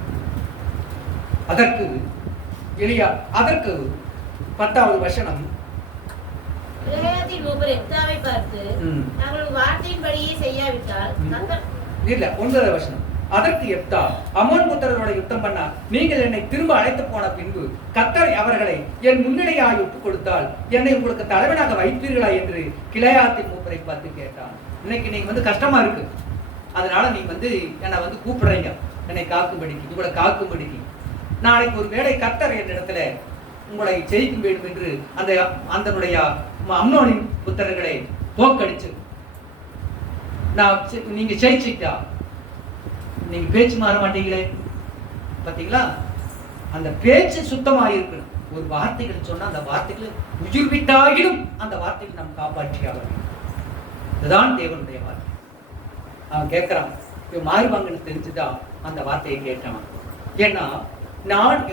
அதற்கு எலியா, அதற்கு 10வது வசனம், கிலேயாத்தின் மூப்பர் யெப்தாவை பார்த்து, நாங்கள் வார்த்தையின்படியே செய்யாவிட்டால் இல்ல 9வது வசனம், அதற்கு யெப்தா அம்மோன் புத்திரரோட யுத்தம் பண்ணா, நீங்கள் என்னை திரும்ப அழைத்து போன பின்பு கர்த்தர் அவர்களை என் முன்னிலையாய் ஒப்புக் கொடுத்தால் என்னை உங்களுக்கு தலைவனாக வைப்பீர்களா என்று கிலேயாத்தின் மூப்பரை பார்த்து கேட்டான். இன்னைக்கு நீங்க கஷ்டமா இருக்கு, அதனால நீங்க என்னை கூப்பிடுறீங்க என்னை காக்கும்படிக்கு, உங்களை காக்கும்படிக்கு. நாளைக்கு ஒரு வேளை கர்த்தர் என் இடத்துல உங்களை ஜெயிக்க வேண்டும் என்று அந்த அம்னோனின் புத்திரர்களை தோக்கடிச்சு நீங்க ஜெயிச்சுட்டா நீங்க பேச்சு மாற மாட்டீங்களே. பாத்தீங்களா? அந்த பேச்சு சுத்தமா இருக்கணும். ஒரு வார்த்தைகள் சொன்னா அந்த வார்த்தைகளை உயிர் விட்டாகிடும் அந்த வார்த்தைகளை நாம் காப்பாற்றி ஆகணும். இதுதான் தேவனுடைய வார்த்தை. அவன் கேட்கிறான், இவன் மாறுவாங்கன்னு தெரிஞ்சுதான் அந்த வார்த்தையை கேட்டான். ஏன்னா நான்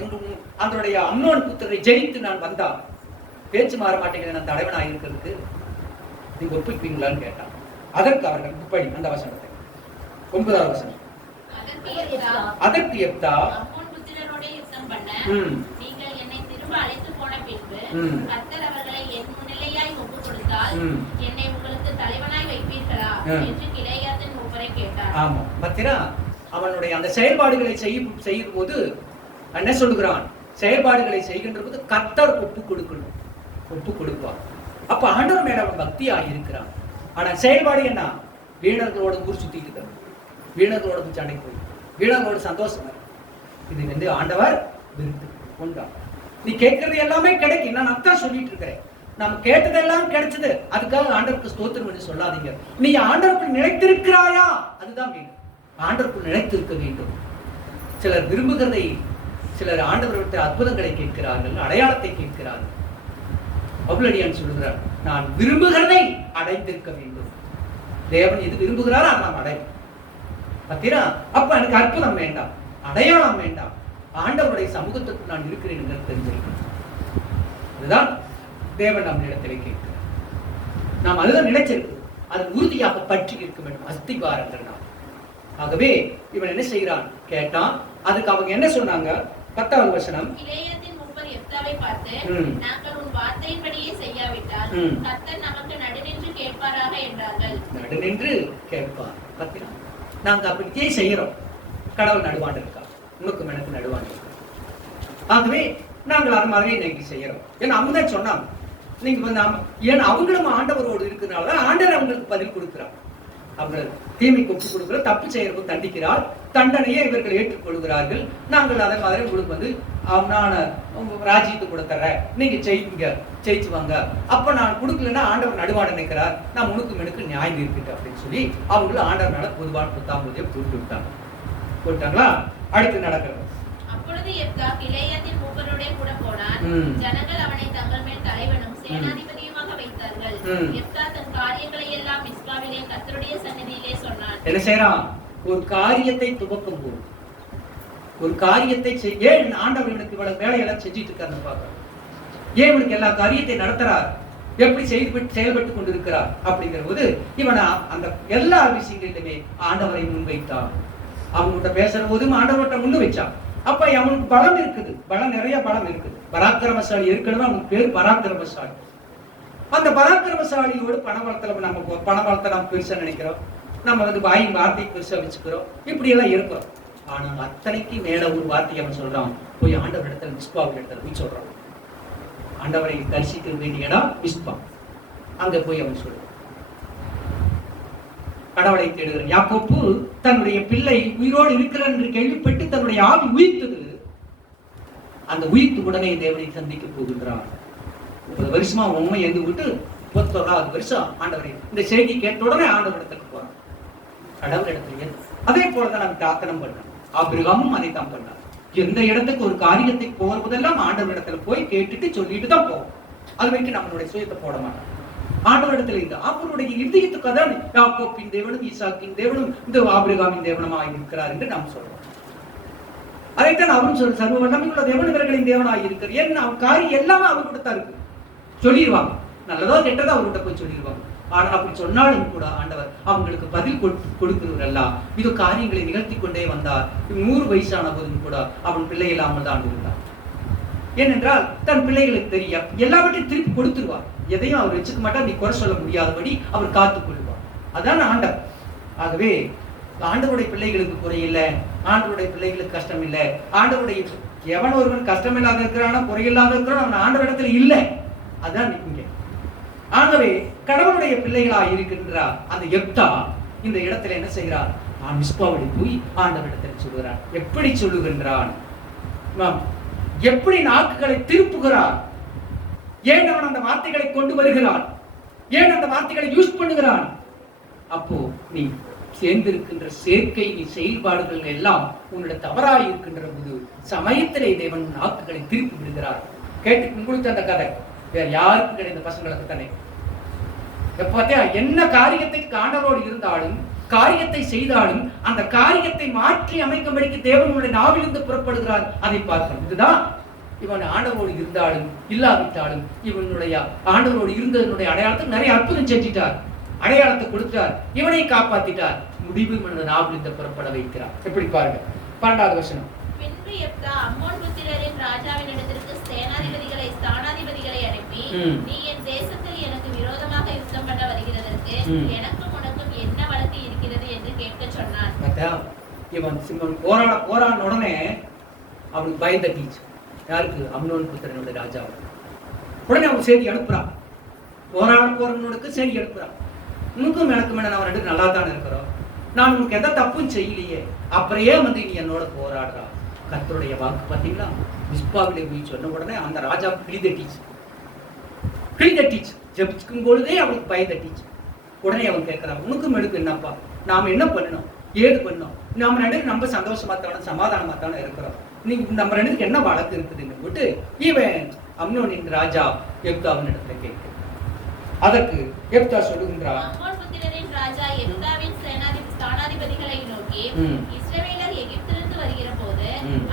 அதனுடைய அம்னோன் புத்திரரை ஜெயித்து நான் வந்தா பேச்சு மாற மாட்டேங்கிற நான் தலைவனாக இருக்கிறதுக்கு நீங்க ஒப்புக்குவீங்களான்னு கேட்டான். அதற்கு அவர்கள் இப்படி அந்த வசனத்தை 9வது வசனம், அதற்கு யெப்தா அம்மோன் புத்திரரோட யுத்தம் பண்ண நீங்கள் என்னை திரும்ப அழைத்து போன பின்பு கர்த்தர் அவர்களை என் முன்னிலையாய் ஒப்புக் கொடுத்தால் என்னை உங்களுக்கு தலைவனாய் வைப்பீர்களா என்று கிலேயாத்தின் மூப்பரை கேட்டார். ஆமா, பத்திரா அவனுடைய அந்த செயல்பாடுகளை செய்யும் போது என்ன சொல்லுகிறான்? செயல்பாடுகளை செய்கின்ற போது கர்த்தர் ஒப்புக் கொடுக்கணும், ஒப்புக் கொடுப்பார். அப்ப ஆண்டவர் மேல அவன் பக்தியாக இருக்கிறான். ஆனா செயல்பாடு என்ன? வீணர்களோட ஊர் சுத்திட்டு இருக்கிறான், வீணர்களோட சண்டை போய் வீணர்களோட சந்தோஷம். இது ஆண்டவர் விருது கொண்டான். நீ கேட்கறது எல்லாமே கிடைக்கும். நான் அதான் சொல்லிட்டு இருக்கிறேன், நம்ம கேட்டதெல்லாம் கிடைச்சது, அதுக்காக ஆண்டவருக்கு ஸ்தோத்திரம் என்று சொல்லாதீங்க. நீ ஆண்டவருக்குள் நிலைத்திருக்கிறாயா? அதுதான் வேண்டும். ஆண்டவருக்குள் நிலைத்திருக்க வேண்டும். சிலர் விரும்புகிறதை, சிலர் ஆண்டவர்கிட்ட அற்புதங்களை கேட்கிறார்கள், அடையாளத்தை கேட்கிறார்கள். பவுலடியான் சொல்லுகிறார், நான் விரும்புகிறதை அடைந்திருக்க வேண்டும். தேவன் எது விரும்புகிறாரோ நாம் அடையும். பத்திரா, அப்ப எனக்கு அற்புதம் வேண்டாம், அடையாளம் வேண்டாம், ஆண்டவருடைய சமூகத்துக்கு நான் இருக்கிறேன் என்று தெரிஞ்சிருக்கேன். அதுதான் தேவன் நம் இடத்திலே கேட்கிறார். நாம் அதுதான் நினைச்சிருக்கு, அது உறுதியாக பற்றி இருக்க வேண்டும், அஸ்திவாரங்கள் நாம். ஆகவே இவன் என்ன செய்கிறான் கேட்டான். அதுக்கு அவங்க என்ன சொன்னாங்க? 10வது வசனம், கிலேயாத்தின் மூப்பர் யெப்தாவை பார்த்து, நாங்கள் உன் வார்த்தையின்படியே செய்யாவிட்டால் கர்த்தர் நமக்கு நடுநின்று கேட்பாராக என்றார்கள். நடுநின்று கேட்பார். பத்திரா, நாங்க அப்படியே செய்யறோம். கடவுள் நடுவாண்டு இருக்கா, உனக்கும் எனக்கு நடுவாண்டு இருக்கா. ஆகவே நாங்கள் அது மாதிரி இன்னைக்கு செய்யறோம். ஏன்னா அவங்க தான் சொன்னாங்க, நீங்க ஏன்னா அவங்களும் ஆண்டவரோடு இருக்கிறதுனால ஆண்டவர் அவங்களுக்கு பதில் கொடுக்கிறார். அவங்க தீமைக்கு ஒப்புக் கொடுக்கிற, தப்பு செய்யறதுக்கு தண்டிக்கிறார், தண்டனையை இவர்கள் ஏற்றுக்கொள்கிறார்கள். நாங்கள் அதை மாதிரி உங்களுக்கு நான் ராஜ்யத்தை கொடுத்துறேன், நீங்க ஜெயிச்சு வாங்க. அப்ப நான் கொடுக்கலன்னா ஆண்டவர் நடுவாட நினைக்கிறார், நான் உனக்கு எனக்கு நியாயம் இருக்குது அப்படின்னு சொல்லி அவங்களும் ஆண்டவர்னால பொதுவான புத்தாம்பதியை போட்டு விட்டாங்க. போட்டாங்களா? அடுத்து நடக்கிறது. அப்பொழுது யெப்தா கிலேயாத்தின் மூப்பரோட கூட போனான். ஜனங்கள் அவனை தங்கள் மேல் தலைவனும் சேனாதிபதியுமாக வைத்தார்கள். யெப்தா தன் காரியங்களை எல்லாம் மிஸ்பாவிலே கர்த்தருடைய சந்நிதியிலே சொன்னான். என்ன செய்யறான்? ஒரு காரியத்தை துவக்கும் போது, ஒரு காரியத்தை ஏன் ஆண்டவர் இவனுக்கு இவ்வளவு வேலையெல்லாம் செஞ்சிட்டு இருக்காருன்னு பார்க்க, ஏன் இவனுக்கு எல்லா காரியத்தை நடத்துறார்? எப்படி செயல்பட்டு கொண்டிருக்கிறார் அப்படிங்கிற போது இவன் அந்த எல்லா விஷயங்களிலுமே ஆண்டவரை முன்வைத்தான். அவங்ககிட்ட பேசுற போதும் ஆண்டவர்கிட்ட முன்னு வச்சான். அப்ப அவனுக்கு பலம் இருக்குது, நிறைய பலம் இருக்குது. பராக்கிரமசாலி ஏற்கனவே அவனுக்கு பேர் பராக்கிரமசாலி. அந்த பராக்கிரமசாலியோடு பணபலத்தை நம்ம பெருசா நினைக்கிறோம், நம்ம வந்து வார்த்தை பெருசா வச்சுக்கிறோம், இப்படி எல்லாம் இருக்கிறோம். ஆனா அத்தனைக்கு மேல ஒரு வார்த்தை அவன் சொல்றான், போய் ஆண்டவர் இடத்துல மிஸ்பாவின் இடத்துல போய் சொல்றான். ஆண்டவரை தரிசிக்க வேண்டிய இடம் மிஸ்பா. அங்க போய் அவன் சொல்றான், கடவுளை தேடுகிறான். யாக்கோப்பு தன்னுடைய பிள்ளை உயிரோடு இருக்கிறான் என்று கேள்விப்பட்டு தன்னுடைய ஆவி உயிர்த்தது. அந்த உயிர்த்து உடனே தேவனை சந்திக்க போகின்றான். 30 வருஷமா உண்மை எழுந்து விட்டு 31வது வருஷம் ஆண்டவரை இந்த செய்தி கேட்ட உடனே ஆண்டவர் இடத்துக்கு போறான். கடவுள் இடத்துல அதே போலதான் நம்ம பிரார்த்தனம் பண்ணோம். ஆபிரகாமும் அதை தான் பண்ணார். எந்த இடத்துக்கு ஒரு காரியத்தை போறதெல்லாம் ஆண்டவர் இடத்துல போய் கேட்டுட்டு சொல்லிட்டு தான் போவோம். அது வரைக்கும் நம்மளுடைய சுயத்தை போட மாட்டோம். ஆண்டவர் இடத்துல இருந்து அவருடைய இதயத்துக்கு தான் யாக்கோப்பின் தேவனும் ஈசாக்கின் தேவனும் இந்த ஆபிரகாமின் தேவனமாக இருக்கிறார் என்று நாம் சொல்றோம். அதைத்தான் அவரும் சொல்ற, சர்வ வல்லமையுள்ள தேவன் இவர்களின் தேவனாக இருக்கிறார். ஏன்னா காரியம் எல்லாமே அவர் கொடுத்தா இருக்கு சொல்லிடுவாங்க. நல்லதோ கெட்டதோ அவர்கிட்ட போய் சொல்லிடுவாங்க. ஆனால் அப்படி சொன்னாலும் கூட ஆண்டவர் அவங்களுக்கு பதில் கொடுக்கிறவரல்ல. இது காரியங்களை நிகழ்த்தி கொண்டே வந்தார். 100 வயசான போதும் கூட அவன் பிள்ளை இல்லாமல் தான் இருந்தார். ஏனென்றால் தன் பிள்ளைகளுக்கு தெரிய எல்லாவற்றையும் திருப்பி கொடுத்துருவார். எதையும் அவர் வச்சுக்க மாட்டார். நீ குறை சொல்ல முடியாதபடி அவர் காத்துக் கொள்வார். அதான் ஆண்டவர். ஆகவே ஆண்டவருடைய பிள்ளைகளுக்கு குறை இல்லை, ஆண்டவருடைய பிள்ளைகளுக்கு கஷ்டம் இல்லை. ஆண்டவருடைய எவன் ஒருவன் கஷ்டம் இல்லாத இருக்கிறானோ குறையில்லாத இருக்கிறான் அவன் ஆண்டவர் இடத்துல இல்லை. அதான் இங்க. ஆகவே கடவுளுடைய பிள்ளைகளா இருக்கின்றார் அந்த எப்தா இந்த இடத்துல என்ன செய்கிறார்? நான் மிஸ்பாவோடு போய் ஆண்டவரிடத்தில் சொல்லுகிறான். எப்படி சொல்லுகின்றான்? எப்படி நாக்குகளை திருப்புகிறான்? ஏன் அவன் அந்த வார்த்தைகளை கொண்டு வருகிறான்? ஏன் அந்த வார்த்தைகளை யூஸ் பண்ணுகிறான்? அப்போ நீ சேர்ந்திருக்கின்ற சேர்க்கை, நீ செயல்பாடுகள் எல்லாம் உன்னுடைய தவறாய் இருக்கின்ற போது சமயத்திலே தேவன் நாக்குகளை திருப்பி விடுகிறார். கேட்டு உங்களுக்கு அந்த கதை வேற யாருக்கும் கிடையாது, பசங்களுக்கு தானே. எப்பத்தியா என்ன காரியத்தை ஆண்டவரோடு இருந்தாலும் காரியத்தை செய்தாலும் அந்த காரியத்தை மாற்றி அமைக்கும்படிக்கு தேவனுடைய நாவிலிருந்து புறப்படுகிறார். அதை பார்க்கணும். இதுதான் இவன் ஆண்டவரோடு இருந்தாலும் இல்லாவிட்டாலும் இவனுடைய ஆண்டவரோடு இருந்ததனுடைய அடையாளத்தை நிறைய அற்புதம் செஞ்சிட்டார், அடையாளத்தை கொடுத்தார், இவனை காப்பாத்திட்டார். முடிவு இவனுடைய நாவிலிருந்து புறப்பட வைக்கிறார். எப்படி பாருங்க 12வது வசனம். பின்பு எப்தா அம்மோன் புத்திரரின் ராஜாவின் இடத்திற்கு ஸ்தானாதிபதிகளை அனுப்பி, நீ என் தேசத்தில் எனக்கு விரோதமாக யுத்தம் பண்ண வருகிறதற்கு எனக்கும் உனக்கும் என்ன வழக்கு இருக்கிறது என்று கேட்க சொன்னான். இவன் சிம்மன் போராட உடனே அவனுக்கு பயந்தட்டிச்சு. யாருக்கு? அம்னோன் புத்திரனுடைய ராஜா. உடனே அவன் செய்தி அனுப்புறான். போறவனுக்கு செய்தி அனுப்புறான். உனக்கும் எனக்கும் என்ன அவன் ரெண்டு நல்லா தானே இருக்கிறோம், நான் உனக்கு எந்த தப்பும் செய்யலையே, அப்புறையே வந்து நீ என்னோட போராடுறா. கர்த்தருடைய வாக்கு பார்த்தீங்களா? மிஸ்பாவிலே போய் சொன்ன உடனே அந்த ராஜா கிளி தட்டிச்சு. ஜெபிக்கும் பொழுதே அவனுக்கு பய தட்டிச்சு. உடனே அவன் கேட்கிறான், உனக்கும் எடுக்கும் என்னப்பா, நாம என்ன பண்ணணும், ஏது பண்ணோம், நம்ம ரெண்டு நம்ம சந்தோஷமா தானே சமாதானமா தானே இருக்கிறோம், நீ நம்ம ரெண்டுக்கு என்ன வழக்கு இருக்குதுன்னு விட்டு இவன் அம்னோனின் ராஜா எப்தாவின் இடத்துல கேட்க. அதற்கு எப்தா சொல்லுகின்றான், ராஜா எப்தாவின் ஸ்தானாதிபதிகளை நோக்கி, இஸ்ரவேலர் எகிப்திலிருந்து வருகிற போது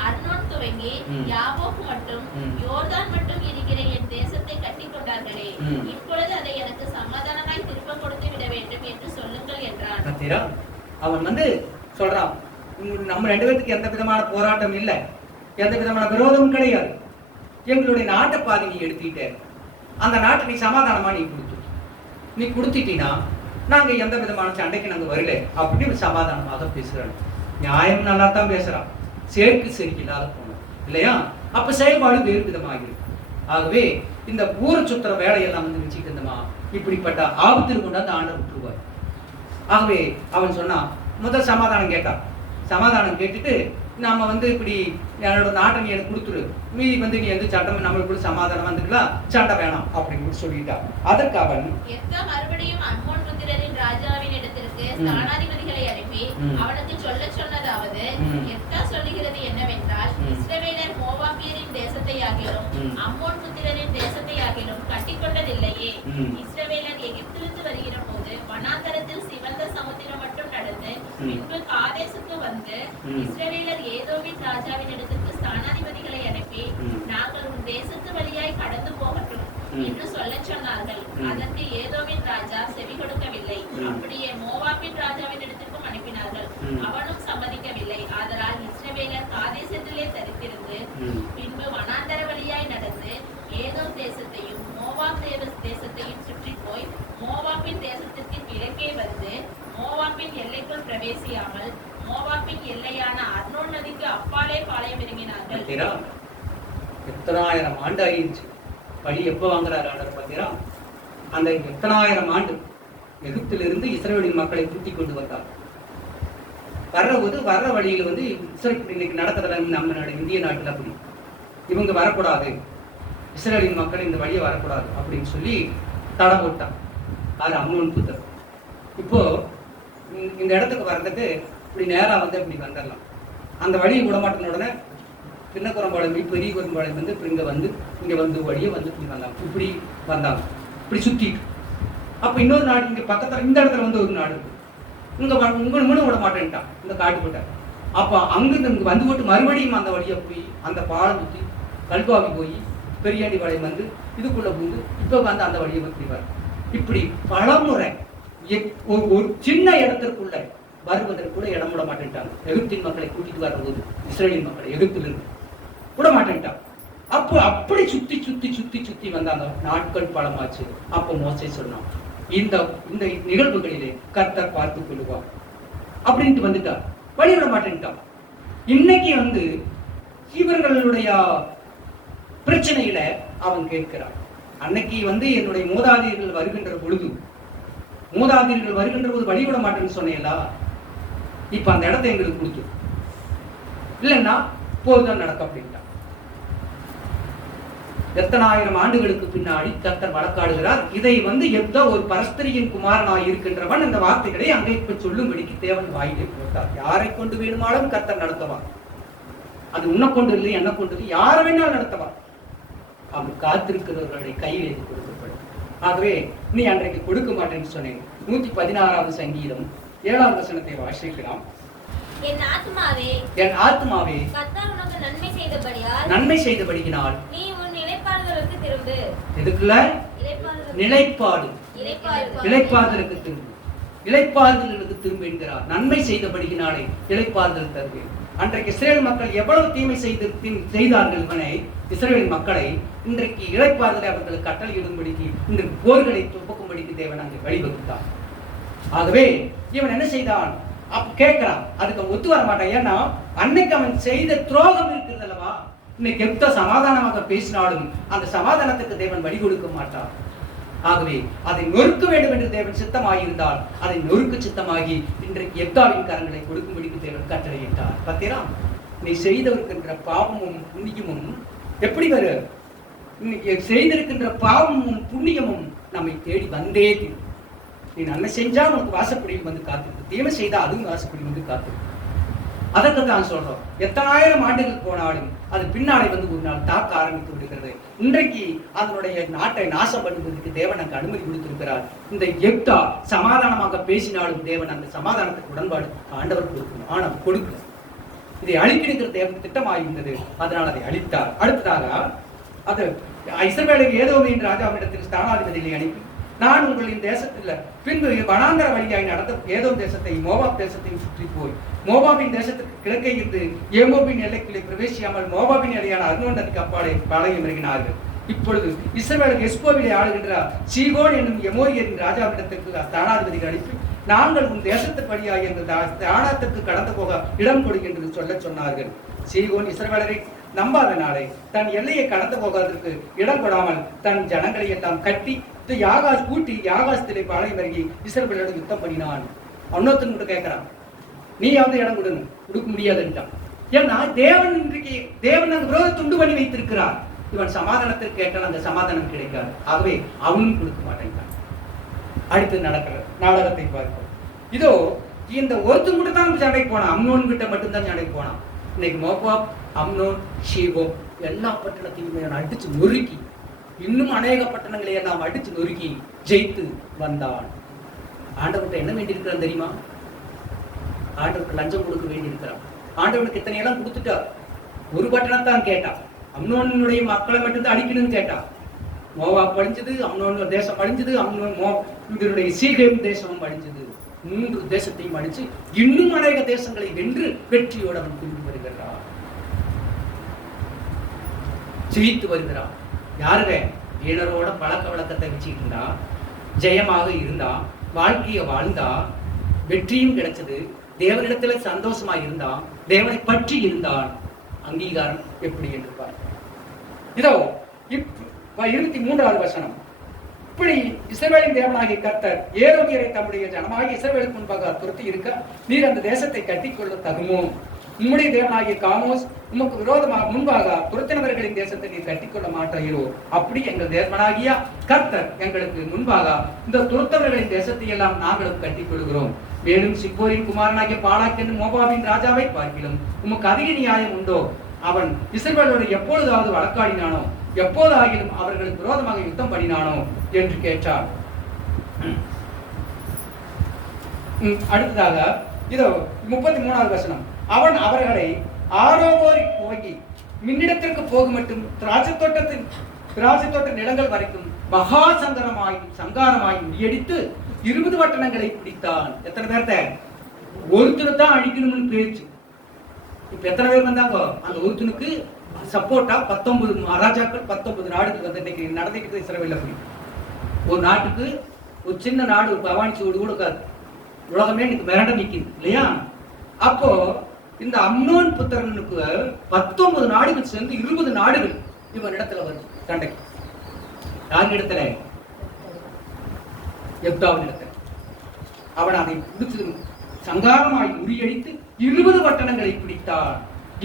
அர்னோன் துவங்கி யாபோக் மட்டும் யோர்தான் மட்டும் இருக்கிற என் தேசத்தை கட்டி கொண்டார்களே, இப்பொழுது அதை எனக்கு சமாதானமாய் திரும்ப கொடுத்து விட வேண்டும் என்று சொல்லுங்கள் என்றான். அவன் வந்து சொல்றான், நம்ம ரெண்டு பேருக்கு எந்த விதமான போராட்டம் இல்லை, எந்த விதமான விரோதமும் கிடையாது, எங்களுடைய நாட்டை பாதி நீ எடுத்துக்கிட்ட, அந்த நாட்டை நீ சமாதானமா நீ கொடுத்துட்டீங்கன்னா நாங்க எந்த விதமான சண்டைக்கு நாங்க வரல அப்படின்னு சமாதானமாக பேசுறாங்க. நியாயம் நல்லா தான் பேசுறான், சேர்க்கு சரியில்லாத போனோம் இல்லையா? அப்ப செயல்பாடு வேறு விதமாக இருக்கு. ஆகவே இந்த ஊரை சுத்துற வேலையெல்லாம் வந்து வச்சுக்கிட்டு இருந்தோமா இப்படிப்பட்ட ஆபத்தில் கொண்டாந்து ஆண்டவர் விட்டுருவார். ஆகவே அவன் சொன்னான், முதல் சமாதானம் கேட்டான். சமாதானம் கேட்டுட்டு நாம வந்து இப்படி என்னோட நாட்டை நீ எனக்கு கொடுத்துரு, மீதி வந்து நீ எந்த சட்டம் நம்மளுக்குள்ள சமாதானம் வந்துக்கலாம், சண்டை வேணாம் அப்படின்னு சொல்லிட்டான். அதற்கு அவன் மறுபடியும் அம்மோன் புத்திரரின் ராஜாவின் இடத்திற்கு ஸ்தானாதிபதிகளை அனுப்பி அவனுக்கு சொன்னதாவது, எப்தா சொல்லுகிறது என்னவென்றால், இஸ்ரவேலர் மோவாபியரின் தேசத்தை ஆகிலும் அம்மோன் புத்திரரின் தேசத்தை ஆகிலும் கட்டிக்கொண்டதில்லையே. இஸ்ரவேலர் எகிப்திலிருந்து வருகிற போது வனாந்தரத்தில் சிவந்த சமுத்திரம் மட்டும் நடந்து பின்பு காதேசுக்கு வந்து இஸ்ரவேலர் ஏதோமின் ராஜாவின் இடத்திற்கு ஸ்தானாதிபதிகளை அனுப்பி, நாங்கள் உன் தேசத்து வழியாய் கடந்து போகட்டும், என்று சொல்லச் சொன்னார்கள். அதற்கு ஏதோமின் ராஜா செவி கொடுக்கவில்லை. அப்படியே மோவாபின் ராஜாவின் இடத்திற்கும் அனுப்பினார்கள். அவனும் சம்மதிக்கவில்லை. ஆதலால் இஸ்ரவேலர் காதேசத்திலே தரித்திருந்து பின்பு வனாந்தர வழியாய் நடந்து ஏதோம் தேசத்தையும் மோவாப் தேசத்தையும் சுற்றி போய் மோவாபின் தேசத்திற்கு கிழக்கே வந்து மோவாபின் எல்லைக்குள் பிரவேசியாமல் மோவாபின் எல்லையான அர்னோன் நதிக்கு அப்பாலே பாளையம் இறங்கினார்கள். எத்தனாயிரம் ஆண்டு ஆயிடுச்சு. வழி எப்ப வாங்குறாரு ஆண்டவர் பார்த்தீரா? அந்த எத்தனாயிரம் ஆண்டு எகிப்திலிருந்து இஸ்ரவேலின் மக்களை கூட்டி கொண்டு வந்தார். வர்றபோது வர்ற வழியில வந்து இன்னைக்கு நடக்கிறத நம்ம இந்திய நாட்டில் அப்படி இவங்க வரக்கூடாது, இஸ்ரவேலின் மக்கள் இந்த வழியை வரக்கூடாது அப்படின்னு சொல்லி தடை போட்டான். அது அம்மன் புத்தர். இப்போ இந்த இடத்துக்கு வர்றதுக்கு இப்படி நேரா வந்து இப்படி வந்துடலாம். அந்த வழியை விடமாட்டின உடனே சின்ன குரம்பாளையம் பெரிய குரம்பாளையம் வந்து இங்க வந்து வழியை வந்து இப்படி வந்தாங்க. இப்படி வந்தாங்க, இப்படி சுத்திட்டு. அப்ப இன்னொரு நாடு இங்க பக்கத்துல இந்த இடத்துல வந்து ஒரு நாடு உங்களை விட மாட்டேன்ட்டான் இந்த காட்டுப்பட்ட. அப்ப அங்கிருந்து இங்க வந்து போட்டு மறுபடியும் அந்த வழியை போய் அந்த பாலம் சுத்தி கல்பாவி போய் பெரியாண்டி பாளையம் வந்து இதுக்குள்ள போது இப்ப வந்து அந்த வழியை இப்படி வர. இப்படி பலமுறை ஒரு சின்ன இடத்திற்குள்ள வருவதற்கு கூட இடம் விட மாட்டேன்ட்டாங்க. எகிப்தின் மக்களை கூட்டிட்டு வரும்போது இஸ்ரேலின் மக்களை எகிப்திலிருந்து விட மாட்டேன்ட்டான். அப்போ அப்படி சுத்தி சுத்தி சுத்தி சுத்தி வந்தாங்க. நாட்கள் பலமாச்சு. அப்போ மோசே சொன்னான், இந்த இந்த நிகழ்வுகளிலே கர்த்தர் பார்த்துக் கொள்ளுவார் அப்படின்ட்டு வந்துட்டார். வழிவிட மாட்டேன்ட்டான். இன்னைக்கு வந்து இவர்களுடைய பிரச்சனையில அவன் கேட்கிறான். அன்னைக்கு வந்து என்னுடைய மூதாதையர்கள் வருகின்ற பொழுது வழிவிட மாட்டேன்னு சொன்னேன்ல, இப்ப அந்த இடத்தை எங்களுக்கு கொடுத்து இல்லைன்னா போதுதான் நடக்கும் அப்படின்ட்டான். எத்தனாயிரம் ஆண்டுகளுக்கு பின்னாடி கர்த்தர் வழக்காடுகிறார். இதை வந்து எந்த ஒரு பரஸ்திரியின் குமாரனாய் இருக்கின்றவன் இந்த வார்த்தைகளை அங்கே இப்ப சொல்லும்படிக்கு தேவன் வாயிலே போட்டார். யாரை கொண்டு வேணுமாலும் கர்த்தர் நடத்துவார். அது உன்னை கொண்டு இல்லை, என்ன கொண்டு இல்லை, யாரை வேணாலும் நடத்துவார். அவர் காத்திருக்கிறவர்களுடைய கையில் இது கொடுக்கப்படும். ஆகவே நீ அன்றைக்கு கொடுக்க மாட்டேன்னு சொன்னேன். 116வது சங்கீதம் 7வது வசனத்தை வாசிக்கலாம். என் ஆத்துமாவே கர்த்தர் உனக்கு நன்மை செய்தபடியினால் நீ உன் இளைப்பாறுதலுக்கு திரும்பு. எதுக்குள்ள? இளைப்பாறுதலுக்கு திரும்பு. இளைப்பாறுதலுக்கு திரும்பு என்கிறார். நன்மை செய்தபடியினாலே இளைப்பாறுதல் தருவேன். அன்றைக்கு இஸ்ரேல் மக்கள் எவ்வளவு தீமை செய்தார்கள் இவனை இஸ்ரேலின் மக்களை, இன்றைக்கு இளைப்பாறுதலை அவர்களுக்கு கட்டளையிடும்படிக்கு இன்றைக்கு போர்களை துவக்கும்படிக்கு தேவன் அங்கே வழிவகுத்தான். ஆகவே இவன் என்ன செய்தான்? அப்ப கேட்கிறான், அதுக்கு ஒத்து வர மாட்டான். ஏன்னா அன்னைக்கு அவன் செய்த துரோகம் இருக்கிறது அல்லவா. இன்னைக்கு எந்த சமாதானமாக பேசினாலும் அந்த சமாதானத்துக்கு தேவன் வழி கொடுக்க மாட்டார். ஆகவே அதை நொறுக்க வேண்டும் என்று தேவன் சித்தமாயிருந்தால் அதை நொறுக்கு சித்தமாகி இன்றைக்கு எப்தாவின் கரங்களை கொடுக்கும்படிக்கு தேவன் கட்டளையிட்டார். பார்த்தீரா? நீ செய்திருக்கின்ற பாவமும் புண்ணியமும் எப்படி வரும்? இன்னைக்கு செய்திருக்கின்ற பாவமும் புண்ணியமும் நம்மை தேடி வந்தே தீரும். நீ நன்மை செஞ்சா உனக்கு வாசப்படியில் வந்து காத்திருக்கு, தீமை செய்தா அதுவும் வாசப்படியில் வந்து காத்திருக்கு. அதற்கு தான் சொல்றோம், எத்தனாயிரம் ஆண்டுகள் போனாலும் அது பின்னாலே வந்து ஒரு நாள் தாக்க ஆரம்பித்து விடுகிறது. இன்றைக்கு அதனுடைய நாட்டை நாசம் பண்ணுவதற்கு தேவன் அங்கு அனுமதி கொடுத்திருக்கிறார். இந்த எப்தா சமாதானமாக பேசினாலும் தேவன் அந்த சமாதானத்துக்கு உடன்பாடு ஆண்டவர் கொடுக்கணும். ஆனால் கொடுக்கல. இதை அழிக்கிடுகிற தேவன் திட்டமாயிருந்தது, அதனால் அதை அழித்தார். அடுத்ததாக அது இஸ்ரவேலுக்கு ஏதோமின் ராஜாவிடத்தில் ஸ்தானாதிபதிகளை அனுப்பி, நான் உங்களின் தேசத்தில் பின்பு வனாந்தர வழியாய் நடந்த ஏதோம் தேசத்தை மோவாப் தேசத்தையும் சுற்றி போய் மோவாபின் தேசத்துக்கு கிழக்கே இருந்து ஏமோபின் எல்லைக்குள்ளே பிரவேசியாமல் மோவாபின் எல்லையான அர்னோன் நதிக்கு அப்பாலே பாளையம் இறங்கினார்கள். இப்பொழுது இஸ்ரவேலுக்கு எஸ்போவிலே ஆளுகின்ற சீகோன் என்னும் எமோரியரின் ராஜாவிடத்திற்கு ஸ்தானாதிபதிகள் அனுப்பி, நாங்கள் உன் தேசத்துக்கு வழியாய் என்ற ஸ்தானத்திற்கு கடந்து போக இடம் கொடுக்கின்றது சொல்ல சொன்னார்கள். சீகோன் இஸ்ரவேலரை நம்பாதனாலே தன் எல்லையை கடந்து போவதற்கு இடம் கொடாமல் தன் ஜனங்களை எல்லாம் கட்டி யாகாசத்திலே பாளையம் இறங்கி இஸ்ரவேலோடு யுத்தம் பண்ணினான். இன்னொருத்தன் கூட கேட்கிறான், நீயாவது இடம் கொடுக்க முடியாதுன்ட்டான். ஏன்னா தேவன் இன்றைக்கு தேவன் அந்த விரோதத்தை உண்டு பண்ணி வைத்திருக்கிறார். இவன் சமாதானத்திற்கு கேட்டால் அந்த சமாதானம் கிடைக்காது. ஆகவே அவனும் கொடுக்க மாட்டேங்கிறான். அடுத்து நடக்கிற நாடகத்தை பார்ப்போம். இதோ இந்த ஒருத்தன் கூட தான் சண்டைக்கு போனான். அம்னோன் கிட்ட மட்டும்தான் சண்டைக்கு போனான். இன்னைக்கு மோவாப், அம்னோன், ஷீகோம் எல்லா பட்டணத்தையும் அடிச்சு நொறுக்கி, இன்னும் அநேக பட்டணங்களை எல்லாம் அடிச்சு நொறுக்கி ஜெயித்து வந்தான். ஆண்டவர்கிட்ட என்ன வேண்டியிருக்கிறான் தெரியுமா? ஆண்டவருக்கு லஞ்சம் கொடுக்க வேண்டியிருக்கிறான். ஆண்டவனுக்கு இத்தனை எல்லாம் கொடுத்துட்டார். ஒரு பட்டணத்தான் கேட்டான். அம்னோனுடைய மக்களை மட்டும்தான் அடிக்கணும்னு கேட்டான். மோவாப் அழிஞ்சது, அம்னோன் தேசம் அழிஞ்சது, இதனுடைய சீகேம் தேசமும் அழிஞ்சது. 3 தேசத்தையும் அழிச்சு இன்னும் அநேக தேசங்களை வென்று வெற்றியோடு அவன் திரும்பி வருகிறான், ஜெயித்து வருகிறான். யாருங்க? வீணரோட பழக்க வழக்கத்தை வச்சுக்கிட்டு இருந்தா, ஜெயமாக இருந்தா, வாழ்க்கையை வாழ்ந்தா, வெற்றியும் கிடைச்சது, தேவனிடத்துல சந்தோஷமா இருந்தான், தேவனை பற்றி இருந்தான். அங்கீகாரம் எப்படி என்று பார்க்க. இதோ 23வது வசனம். இப்படி இஸ்ரவேலின் தேவனாகிய கர்த்தர் ஏரோமியரை தம்முடைய ஜனமாகிய இஸ்ரவேலுக்கு முன்பாக துரத்தி இருக்க, நீர் அந்த தேசத்தை கட்டிக்கொள்ள தகுமோ? உம்முடைய தேவனாகிய காமோஸ் உமக்கு விரோதமாக முன்பாக துரத்தினவர்களின் தேசத்தை நீர் கட்டிக்கொள்ள மாட்டீரோ? அப்படி எங்கள் தேவனாகிய கர்த்தர் எங்களுக்கு முன்பாக இந்த துரத்தவர்களின் தேசத்தை எல்லாம் நாங்களும் கட்டிக்கொள்கிறோம். மேலும் சிப்போரின் குமாரனாகிய பாலாக் என்னும் மோவாபின் ராஜாவை பார்க்கிலும் உமக்கு அதிக நியாயம் உண்டோ? அவன் இஸ்ரவேலோடு எப்பொழுதாவது வழக்காடினானோ? எப்போதாகிலும் அவர்களுக்கு விரோதமாக யுத்தம் பண்ணினானோ என்று கேட்டார். அடுத்ததாக இதோ 33வது வசனம். அவன் அவர்களை ஆரோவோரில் துவங்கி மின்னிடத்திற்கு போகும் மட்டும் திராட்சை தோட்ட நிலங்கள் வரைக்கும் மகா சங்காரமாய் முறியடித்து 20 பட்டணங்களை பிடித்தான். எத்தனை பேர்த்த? ஒருத்தர் தான் அழிக்கணும்னு பேச்சு. இப்ப எத்தனை பேர் வந்தாங்க? அந்த ஒருத்தனுக்கு சப்போர்ட்டா 19 மகாராஜாக்கள் 19 நாடுகள் வந்து இன்னைக்கு நடந்துட்டு இஸ்ரவேல்ல போய் ஒரு நாட்டுக்கு ஒரு சின்ன நாடு, ஒரு பவானி சூடு கூட இருக்காது. உலகமே இன்னைக்கு மிரண்ட நிக்குது இல்லையா? அப்போ இந்த அம்னோன் புத்திரனுக்கு 19 நாடுகள் சேர்ந்து 20 நாடுகள் இவன் இடத்துல வருது சண்டைக்கு. யார் இடத்துல? யெப்தாவின் இடத்துல. அவன் அதை பிடிச்சது சங்காரமாய் முறியடித்து 20 பட்டணங்களை பிடித்தான்.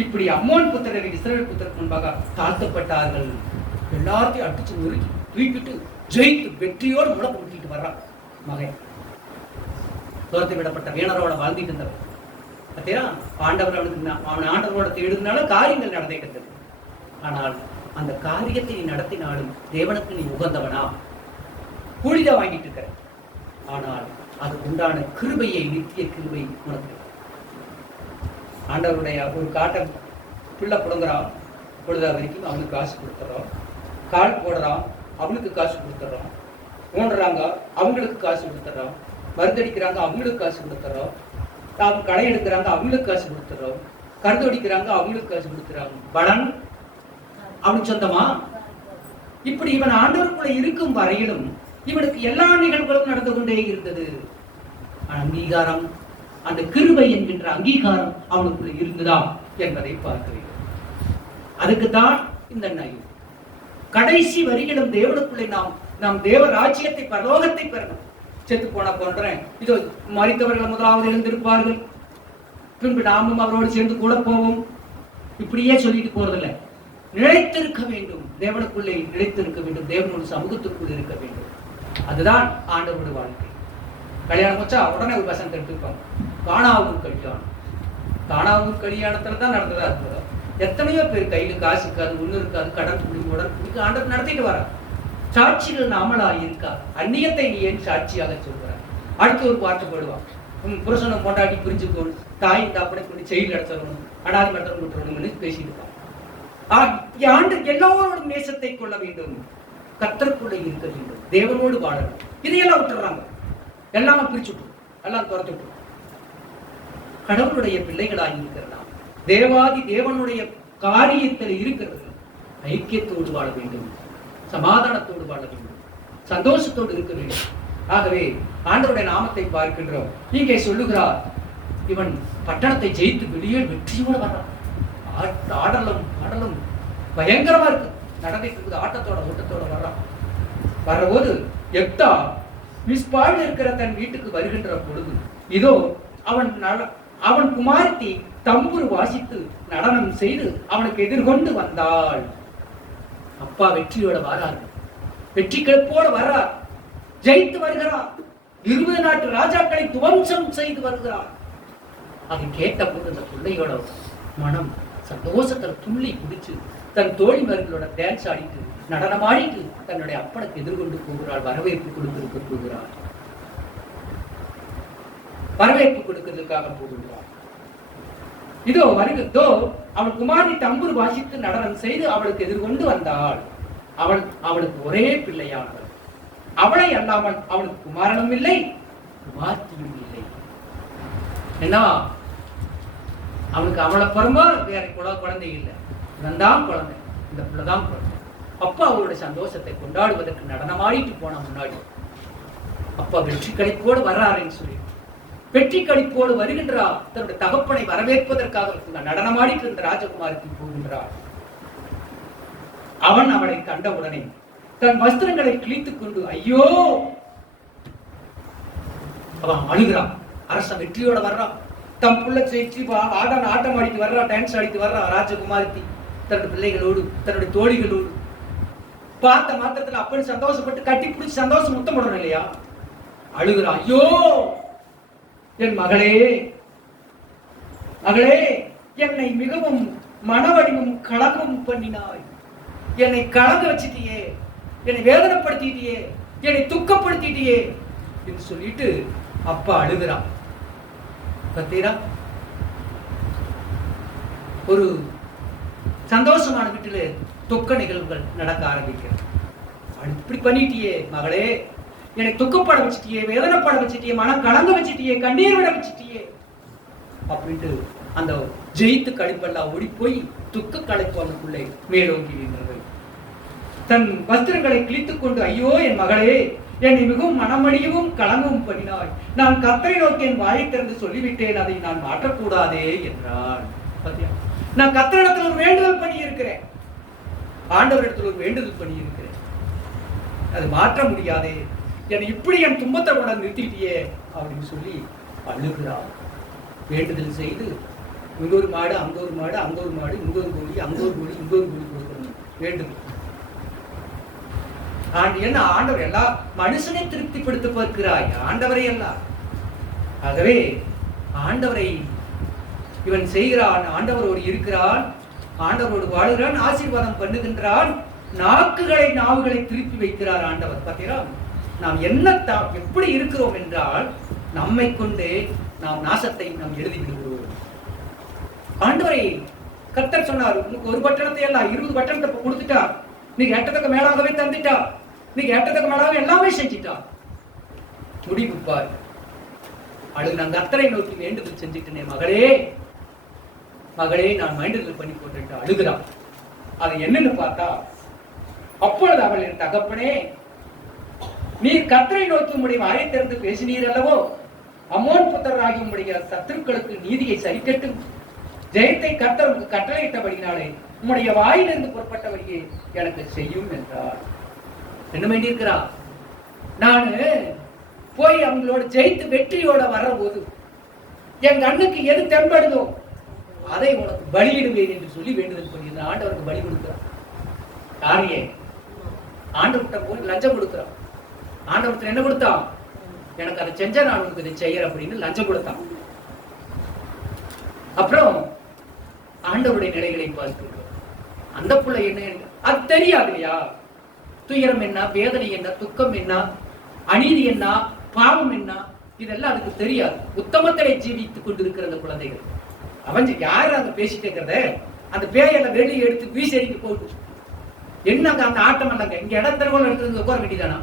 இப்படி அம்மோன் புத்திரர் இஸ்ரவேல் புத்திரருக்கு முன்பாக தாழ்த்தப்பட்டார்கள். எல்லாத்தையும் அடிச்சு நொறுக்கி தூக்கிட்டு ஜெயித்து வெற்றியோடு முழக்கம் ஊட்டிட்டு வர்றான் மகன். துரத்தி விடப்பட்ட வீணரோட வாழ்ந்துட்டு இருந்தவன் பார்த்தீங்களா? பாண்டவர் அவன் ஆண்டவரோட தேடுனால காரியங்கள் நடந்துட்டு இருந்தது. ஆனால் அந்த காரியத்தை நீ நடத்தினாலும் தேவனுக்கு நீ உகந்தவனா? கூலிதான் வாங்கிட்டு இருக்கிற. ஆனால் அதுக்கு உண்டான கிருபையை, நித்திய கிருபை உனக்கு. ஆண்டவருடைய ஒரு காட்டை பிள்ளை புடுங்குறான், பொழுதா வரைக்கும் அவனுக்கு காசு கொடுத்துட்றோம். கால் போடுறான், அவனுக்கு காசு கொடுத்துட்றோம். ஊன்றாங்க, அவங்களுக்கு காசு கொடுத்துட்றோம். மருந்தடிக்கிறாங்க, அவங்களுக்கு காசு கொடுத்துட்றோம். களை எடுக்கிறாங்க, அவங்களுக்கு காசு கொடுத்துட்றோம். கருது அடிக்கிறாங்க, அவங்களுக்கு காசு கொடுத்துறாங்க. பலன் அவனுக்கு சொந்தமா? இப்படி இவன் ஆண்டவருக்குள்ள இருக்கும் வரையிலும் இவனுக்கு எல்லா நிகழ்வுகளும் நடந்து கொண்டே இருந்தது. அங்கீகாரம், அந்த கிருபை என்கின்ற அங்கீகாரம் அவனுக்குள்ள இருந்ததா என்பதை பார்க்கிறீர்கள். அதுக்குத்தான் இந்த நயம். கடைசி வரிகளும் தேவனுக்குள்ளே நாம் தேவ ராஜ்யத்தை, பரலோகத்தை பெறணும். செத்து போன போன்றேன் இதோ மரித்தவர்கள் முதலாவது எழுந்திருப்பார்கள், பின்பு நாமும் அவரோடு சேர்ந்து கூட போவோம். இப்படியே சொல்லிட்டு போறதில்லை. நிலைத்திருக்க வேண்டும், தேவனுக்குள்ளே நிலைத்திருக்க வேண்டும், தேவனோட சமூகத்துக்குள் இருக்க வேண்டும். அதுதான் ஆண்டவருடைய வாழ்க்கை. கல்யாணம் வச்சா உடனே ஒரு வசனத்தை எடுத்துப்பாங்க. காணாவூர் கல்யாணம், காணாவூர் கல்யாணத்துல தான் நடந்ததா இருந்தது. எத்தனையோ பேர் கையில காசு இருக்காது, ஒண்ணு இருக்காது, கடன் குடிக்க ஆண்டவர் நடத்திட்டு வர. சாட்சிகள் நாமளா இருக்கா? அந்நியத்தை நீ ஏன் சாட்சியாக சொல்ற? அடுத்து ஒரு பாட்டு போடுவான், புருஷனை கொண்டாடி புரிஞ்சுக்கணும், தாய் தாப்படை கொண்டு செயல் நடத்தணும், அடாதி மட்டம் விட்டுறணும்னு பேசிட்டு இருக்கான். ஆண்டு எல்லாரோட நேசத்தை கொள்ள வேண்டும், கர்த்தருக்குள்ள இருக்க வேண்டும், தேவனோடு வாழணும். இதையெல்லாம் விட்டுறாங்க, எல்லாமே பிரிச்சுட்டு எல்லாம் துரத்துட்டு. கடவுளுடைய பிள்ளைகளாக இருக்கிறதா? தேவாதி தேவனுடைய காரியத்தில் இருக்கிறது. ஐக்கியத்தோடு வாழ வேண்டும், சமாதானத்தோடு வாழ வேண்டும், சந்தோஷத்தோடு இருக்க வேண்டும். ஆகவே ஆண்டவருடைய நாமத்தை பார்க்கின்றோம். இங்கே சொல்லுகிறார், இவன் பட்டணத்தை ஜெயித்து வெளியே வெற்றியோடு வர்றான். ஆடலும் பயங்கரமா இருக்கு, நடந்துட்டு இருக்குது, ஆட்டத்தோட ஓட்டத்தோட வர்றான். வர்றபோது யெப்தா மிஸ்பாவில் இருக்கிற தன் வீட்டுக்கு வருகின்ற பொழுது இதோ அவன் குமாரத்தி தம்புரு வாசித்து நடனம் செய்து அவனுக்கு எதிர்கொண்டு வந்தாள். அப்பா வெற்றியோட வர்றார், வெற்றி கிழப்போட வர்றார், ஜெயித்து வருகிறார், 20 நாட்டு ராஜாக்களை துவம்சம் செய்து வருகிறார். அதை கேட்ட போது அந்த பிள்ளையோட மனம் சந்தோஷத்துல துள்ளி குடிச்சு தன் தோழிமார்களோட டான்ஸ் ஆடிட்டு நடனம் ஆடிட்டு தன்னுடைய அப்பனுக்கு எதிர்கொண்டு போகிறாள். வரவேற்பு கொடுத்திருக்க போகிறாள், வரவேற்பு கொடுக்கிறதுக்காக போகிறாள். இதோ வருகிறதோ அவள் குமாரி தம்புரு வாசித்து நடனம் செய்து அவளுக்கு எதிர்கொண்டு வந்தாள். அவளுக்கு ஒரே பிள்ளையானவள். அவளை அல்லாமல் அவளுக்கு குமாரனும் இல்லை, குமார்த்தியும் இல்லை. என்ன அவனுக்கு அவளை பிறந்தா வேற குழந்தை இல்லை, இவன்தான் குழந்தை, இந்த பிள்ளைதான் குழந்தை. அப்பா அவளுடைய சந்தோஷத்தை கொண்டாடுவதற்கு நடனமாடிட்டு போனா முன்னாடி. அப்பா வெற்றி களிப்போடு வர்றாருன்னு சொல்லி வெற்றி களிப்போடு வருகின்றார். தன்னுடைய தகப்பனை வரவேற்பதற்காக நடனமாடிட்டு இருந்த ராஜகுமாருக்கு போகின்றார். அவன் அவளை கண்டவுடனே தன் வஸ்திரங்களை கிழித்துக் கொண்டு ஐயோ அவன் அழுகிறான். அரசன் வெற்றியோட வர்றான், தம் புள்ள ஜெயிச்சு ஆட்டம் ஆடிட்டு வர்றா, டான்ஸ் ஆடிட்டு வர்றா ராஜகுமாரி தன்னுடைய பிள்ளைகளோடு தன்னுடைய தோழிகளோடு. பார்த்த மாத்திரத்துல அப்படி சந்தோஷப்பட்டு கட்டி பிடிச்சி சந்தோஷம் முத்தம் போடணும் இல்லையா? அழுகிறான். ஐயோ என் மகளே, மகளே, என்னை மிகவும் மனவடிவும் கலங்கவும் பண்ணினாய், என்னை கலங்க வச்சிட்டியே, என்னை வேதனைப்படுத்திட்டியே, என்னை துக்கப்படுத்திட்டியே என்று சொல்லிட்டு அப்பா அழுகிறான். பார்த்தீரா, ஒரு சந்தோஷமான வீட்டில துக்க நிகழ்வுகள் நடக்க ஆரம்பிக்கிறது. இப்படி பண்ணிட்டியே மகளே, என்னை துக்கப்பட வச்சிட்டியே, வேதனைப்பட வச்சிட்டியே, மனம் கலங்க வச்சிட்டியே, கண்ணீர் விட வச்சிட்டியே அப்படின்ட்டு அந்த ஜெயித்து கழிப்பெல்லாம் ஓடி போய் துக்க களைப்பானுக்குள்ளே மேலோங்கி நின்றது. தன் வஸ்திரங்களை கிழித்துக் கொண்டு ஐயோ என் மகளே, என்னை மிகவும் மனமடியவும் கலங்கவும் பண்ணினாய், நான் கர்த்தரை நோக்கி என் வாயை திறந்து சொல்லிவிட்டேன், அதை நான் மாற்றக்கூடாதே என்றான். நான் கர்த்தரிடத்தில் ஒரு வேண்டுதல் பண்ணி இருக்கிறேன், ஆண்டவரிடத்தில் ஒரு வேண்டுதல் பண்ணி இருக்கிறேன், அது மாற்ற முடியாதே, என்னை இப்படி என் துன்பத்தை கூட நிறுத்திட்டியே அப்படின்னு சொல்லி அழுகிறார். வேண்டுதல் செய்து இங்க ஒரு மாடு, அங்க ஒரு மாடு, அங்க ஒரு மாடு, இங்க ஒரு கோழி, அங்க ஒரு கோழி, இங்க ஒரு கோழி கொடுக்கணும் வேண்டுதல். என்ன ஆண்டவர் எல்லா மனுஷனை திருப்திப்படுத்த பார்க்கிறாய், ஆண்டவரை எல்லாம். ஆகவே ஆண்டவரை இவன் செய்கிறான், ஆண்டவரோடு இருக்கிறான், ஆண்டவரோடு வாழுகிறான், ஆசீர்வாதம் பண்ணுகின்றான், நாவுகளை திருப்பி வைக்கிறார் ஆண்டவர். பார்த்தீங்களா, நாம் என்ன எப்படி இருக்கிறோம் என்றால் நம்மை கொண்டு நாம் நாசத்தை நாம் எழுதி விடுகிறோம். ஆண்டவரை கர்த்தர் சொன்னார், உங்களுக்கு ஒரு பட்டணத்தை எல்லாம் 20 பட்டணத்தை கொடுத்துட்டா, நீ ஏற்றத்துக்கு மேலாகவே தந்துட்டா, நீ ஏற்றத்துக்கு மேலாக எல்லாமே செஞ்சிட்டா, முடிவுப்பார் அழகு. நான் கர்த்தரை நோக்கி வேண்டுதல் செஞ்சுட்டேன், மகளே மகளே நான் வேண்டுதல் பண்ணி போட்டு அழுகிறான். அது என்னன்னு பார்த்தா, அப்பொழுது அவள் என் தகப்பனே, நீர் கர்த்தரை நோக்கி உம்முடைய வாயை திறந்து பேசினீர் அல்லவோ, அம்மோன் புத்திரராகி உம்முடைய சத்துருக்களுக்கு நீதியை சரிக்கட்டும், ஜெயத்தை கர்த்தர் கட்டளையிட்டபடினாலே உம்முடைய வாயிலிருந்து புறப்பட்டவரையே எனக்கு செய்யும் என்றார். என்ன வேண்டியிருக்கிறா, நான் போய் அவங்களோட ஜெயித்து வெற்றியோட வர்ற போது என் கண்ணுக்கு எது தென்படுதோ அதை உனக்கு பலியிடுவேன் என்று சொல்லி வேண்டுதல் பண்ணி ஆண்டவருக்கு பலி கொடுக்கிறான். யாரையே ஆண்டவர்கிட்ட போய் லஞ்சம் கொடுக்கிறான். ஆண்டவர்கிட்ட என்ன கொடுத்தான், எனக்கு அதை செஞ்சா நான் உனக்கு இதை செய்யற அப்படின்னு லஞ்சம் கொடுத்தான். அப்புறம் ஆண்டவருடைய நிலைகளை பார்க்கிறோம். அந்த பிள்ளை என்ன அது தெரியாது இல்லையா, துயரம் என்ன, வேதனை என்ன, துக்கம் என்ன, அநீதி என்ன, பாவம் என்ன, இதெல்லாம் அதுக்கு தெரியாது. உத்தமத்திலே ஜீவித்துக் கொண்டிருக்கிற அந்த குழந்தைகள் அவன் யாரு அங்க பேசிட்டு இருக்கிறத, அந்த பேயெல்லாம் வெளியே எடுத்து வீசறிக்கு போட்டு என்னங்க அந்த ஆட்டம் இல்லங்க, இங்க இடத்திறவங்க எடுத்து உட்கார வேண்டியதானா?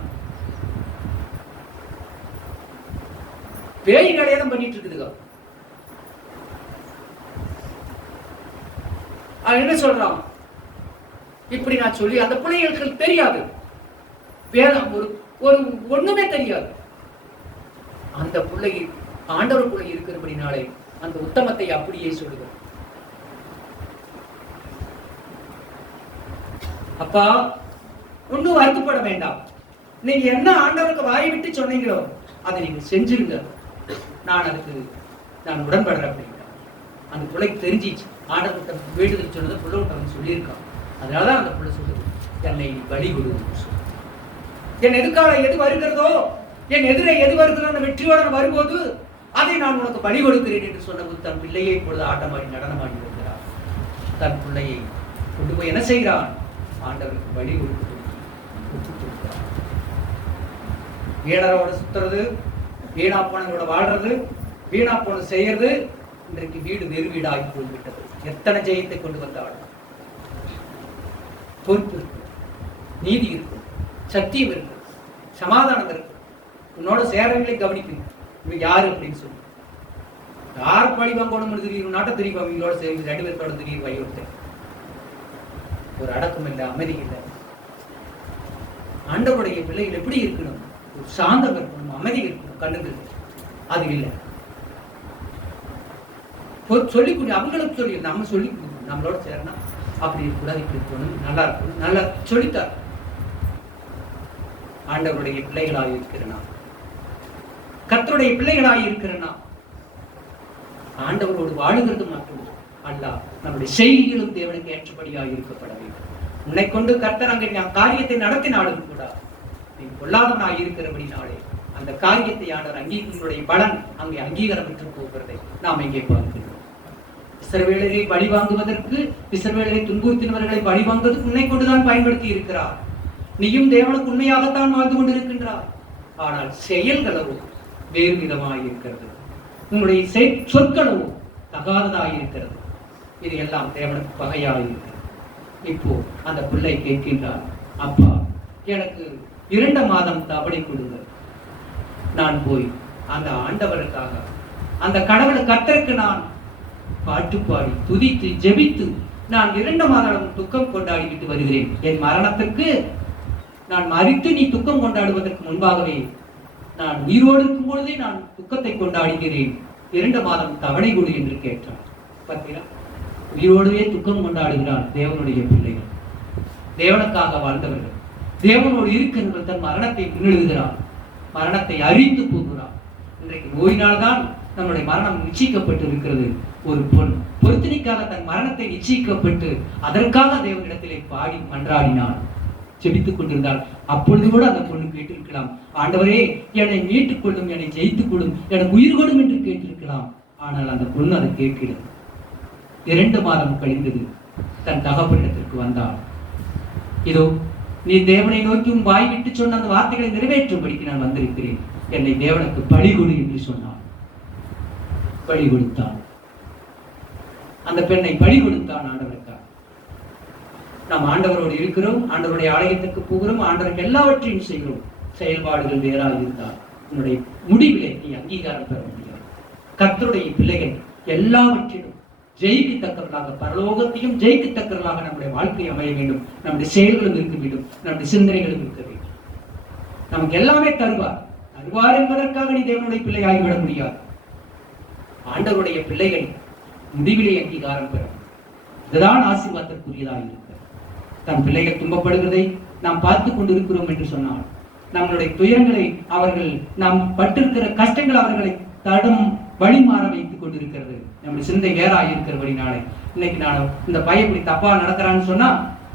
பேய் கடையாதான் பண்ணிட்டு இருக்குதுங்க. என்ன சொல்றான், இப்படி நான் சொல்லி அந்த பிள்ளைகளுக்கு தெரியாது, வேதம் ஒரு ஒண்ணுமே தெரியாது. அந்த பிள்ளை ஆண்டவருக்குள்ள இருக்கிறபடினாலே அந்த உத்தமத்தை அப்படியே சொல்லுகிறார். அப்பா ஒன்னும் வருத்தப்பட வேண்டாம், நீங்க என்ன ஆண்டவருக்கு வாய் விட்டு சொன்னீங்களோ அதை நீங்க செஞ்சிருங்க, நான் உடன்படுறேன் அப்படின்னா அந்த பிள்ளைக்கு தெரிஞ்சிச்சு. ஆண்டவர்கிட்ட வேண்டுதல் சொன்னதை பிள்ளை விட்டவன் சொல்லியிருக்கான். அதனாலதான் அந்த பிள்ளை சொல்லுது, என்னை பலி கொடு, என் எதுக்காக எது வருகிறதோ, என் எதிரே எது வருகிறதோ வெற்றியோட வரும்போது அதை நான் உனக்கு பலி கொடுக்கிறேன் என்று சொன்னபோது தன் பிள்ளையை இப்பொழுது ஆட்டமாடி நடனமாடி வருகிறார். தன் பிள்ளையை கொண்டு போய் என்ன செய்கிறான், ஆண்டவருக்கு பலி கொடுத்து கொடுக்கிறான். வீணரோட சுத்துறது, வீணா போனவங்களோட வாழ்றது, வீணா போன செய்யறது, இன்றைக்கு வீடு வெறு வீடாகி போய்விட்டது. எத்தனை ஜெயத்தை கொண்டு வந்தாலும் பொறுப்பு நீதி இருக்கும், சத்தியம் இருக்கும், சமாதானம் இருக்கும். உன்னோட சேரங்களை கவனிக்கணும். இவன் யாரு அப்படின்னு சொல்லி யார் பழி வாங்கணும் தெரியும், நாட்டை தெரியும். அவங்களோட சேர்ந்து 2 பேர்த்தோட திடீர் வயோட்டேன். ஒரு அடக்கம் இல்லை, அமைதி இல்லை. ஆண்டவருடைய பிள்ளைகள் எப்படி இருக்கணும்? ஒரு சாந்தம் இருக்கணும், அமைதி இருக்கணும், கண்ணுக்கு அது இல்லை. சொல்லிக் கொடு, அவங்களுக்கு சொல்லி நம்ம சொல்லி கொடுக்கணும். நம்மளோட சேரனா அப்படி இருக்கக்கூடாது, இப்படி இருக்கணும், நல்லா இருக்கணும், நல்லா சொல்லித்தார். ஆண்டவருடைய பிள்ளைகளாக இருக்கிறனா, கர்த்தருடைய பிள்ளைகளாக இருக்கிறனா, ஆண்டவரோடு வாழுகிறது மட்டும் அல்ல, நம்முடைய செய்திகளும் தேவனுக்கு ஏற்றபடியாக இருக்கப்பட வேண்டும். உன்னை கொண்டு கர்த்தர் அங்கே காரியத்தை நடத்தினாலும் கூட நீ கொள்ளாதவனாக இருக்கிறபடினாலே அந்த காரியத்தை ஆண்டவர் அங்கீகரினுடைய பலன் அங்கே அங்கீகாரம் பெற்று போகிறதை நாம் இங்கே பார்க்கிறோம். இஸ்ரவேலரை பழி வாங்குவதற்கு, இஸ்ரவேலரை துன்புறுத்தினவர்களை பழி வாங்குவதற்கு உன்னை கொண்டுதான் பயன்படுத்தி இருக்கிறார். நீயும் தேவனுக்கு உண்மையாகத்தான் வாழ்ந்து கொண்டிருக்கின்றார். ஆனால் செயல்களோ வேறு விதமாக இருக்கிறது. உங்களுடைய சொற்களோ தகாததாக இருக்கிறது. இது எல்லாம் தேவனுக்கு பகையாக இருக்கிறது. இப்போ அந்த பிள்ளை கேட்கின்றார், அப்பா எனக்கு 2 மாதம் தவணை கொடுங்க, நான் போய் அந்த ஆண்டவருக்காக அந்த கடவுள் கர்த்தருக்கு நான் பாட்டு பாடி துதித்து ஜெபித்து நான் 2 மாதம் துக்கம் கொண்டாடிவிட்டு வருகிறேன். என் மரணத்திற்கு நான் மரித்து நீ துக்கம் கொண்டாடுவதற்கு முன்பாகவே நான் உயிரோடு இருக்கும் பொழுதே நான் துக்கத்தை கொண்டாடுகிறேன். 2 மாதம் தவணை கொடு என்று கேட்டார். பார்த்தீங்களா, உயிரோடுவே துக்கம் கொண்டாடுகிறார் தேவனுடைய பிள்ளைகள், தேவனுக்காக வாழ்ந்தவர்கள், தேவனோடு இருக்கிறவர்கள் தன் மரணத்தை முன்னெழுதுகிறார், மரணத்தை அறிந்து போகிறார். இன்றைக்கு நோயினால்தான் நம்முடைய மரணம் நிச்சயிக்கப்பட்டு இருக்கிறது. ஒரு பொன் பொருத்தனைக்காக தன் மரணத்தை நிச்சயிக்கப்பட்டு அதற்காக தேவனிடத்திலே பாடி மன்றாடினார், செபித்துக் கொண்டிருந்தால் அப்பொழுது கூட அந்த பொண்ணு கேட்டிருக்கலாம், ஆண்டவரே என்னை மீட்டுக் கொள்ளும், என்னை ஜெயித்துக் கொள்ளும், எனக்கு உயிர் கொடும் என்று கேட்டிருக்கலாம். ஆனால் அந்த பொண்ணு அதை கேட்கிறது. 2 மாதம் கழிந்தது. தன் தகப்பனிடத்திற்கு வந்தாள். இதோ நீ தேவனை நோக்கி உன் வாய் விட்டு சொன்ன அந்த வார்த்தைகளை நிறைவேற்றும்படிக்கு நான் வந்திருக்கிறேன், என்னை தேவனுக்கு பலி கொடு என்று சொன்னான். பலி கொடுத்தான். அந்த பெண்ணை பலி கொடுத்தான் ஆண்டவருக்காக. நாம் ஆண்டவரோடு இருக்கிறோம், ஆண்டவருடைய ஆலயத்துக்கு போகிறோம், ஆண்டவருக்கு எல்லாவற்றையும் செய்கிறோம். செயல்பாடுகள் வேறாக இருந்தால் உன்னுடைய முடிவிலே நீ அங்கீகாரம் பெற முடியாது. கர்த்தருடைய பிள்ளைகள் எல்லாவற்றிலும் ஜெயிக்கத்தக்கவர்களாக, பரலோகத்தையும் ஜெயிக்கத்தக்கவர்களாக நம்முடைய வாழ்க்கை அமைய வேண்டும். நம்முடைய செயல்களும் இருக்க வேண்டும், நம்முடைய சிந்தனைகளும் இருக்க வேண்டும். நமக்கு எல்லாமே தருவார். தருவார் என்பதற்காக நீ தேவனுடைய பிள்ளை ஆகிவிட முடியாது. ஆண்டவருடைய பிள்ளைகள் முடிவிலே அங்கீகாரம் பெறும். இதுதான் ஆசீர்வாதத்திற்குரியதாக இருக்கிறது. தன் பிள்ளைகள் துன்பப்படுவதை நாம் பார்த்து கொண்டு இருக்கிறோம் என்று சொன்னால், நம்மளுடைய துயரங்களை அவர்கள், நாம் பட்டிருக்கிற கஷ்டங்கள் அவர்களை தடம் வழி மாற வைத்துக் கொண்டிருக்கிறது. நம்முடைய சிந்தை வேறா இருக்கிறபடினாலே இன்னைக்கு நான் இந்த பையன் இப்படி தப்பா நடக்கிறான்னு சொன்னா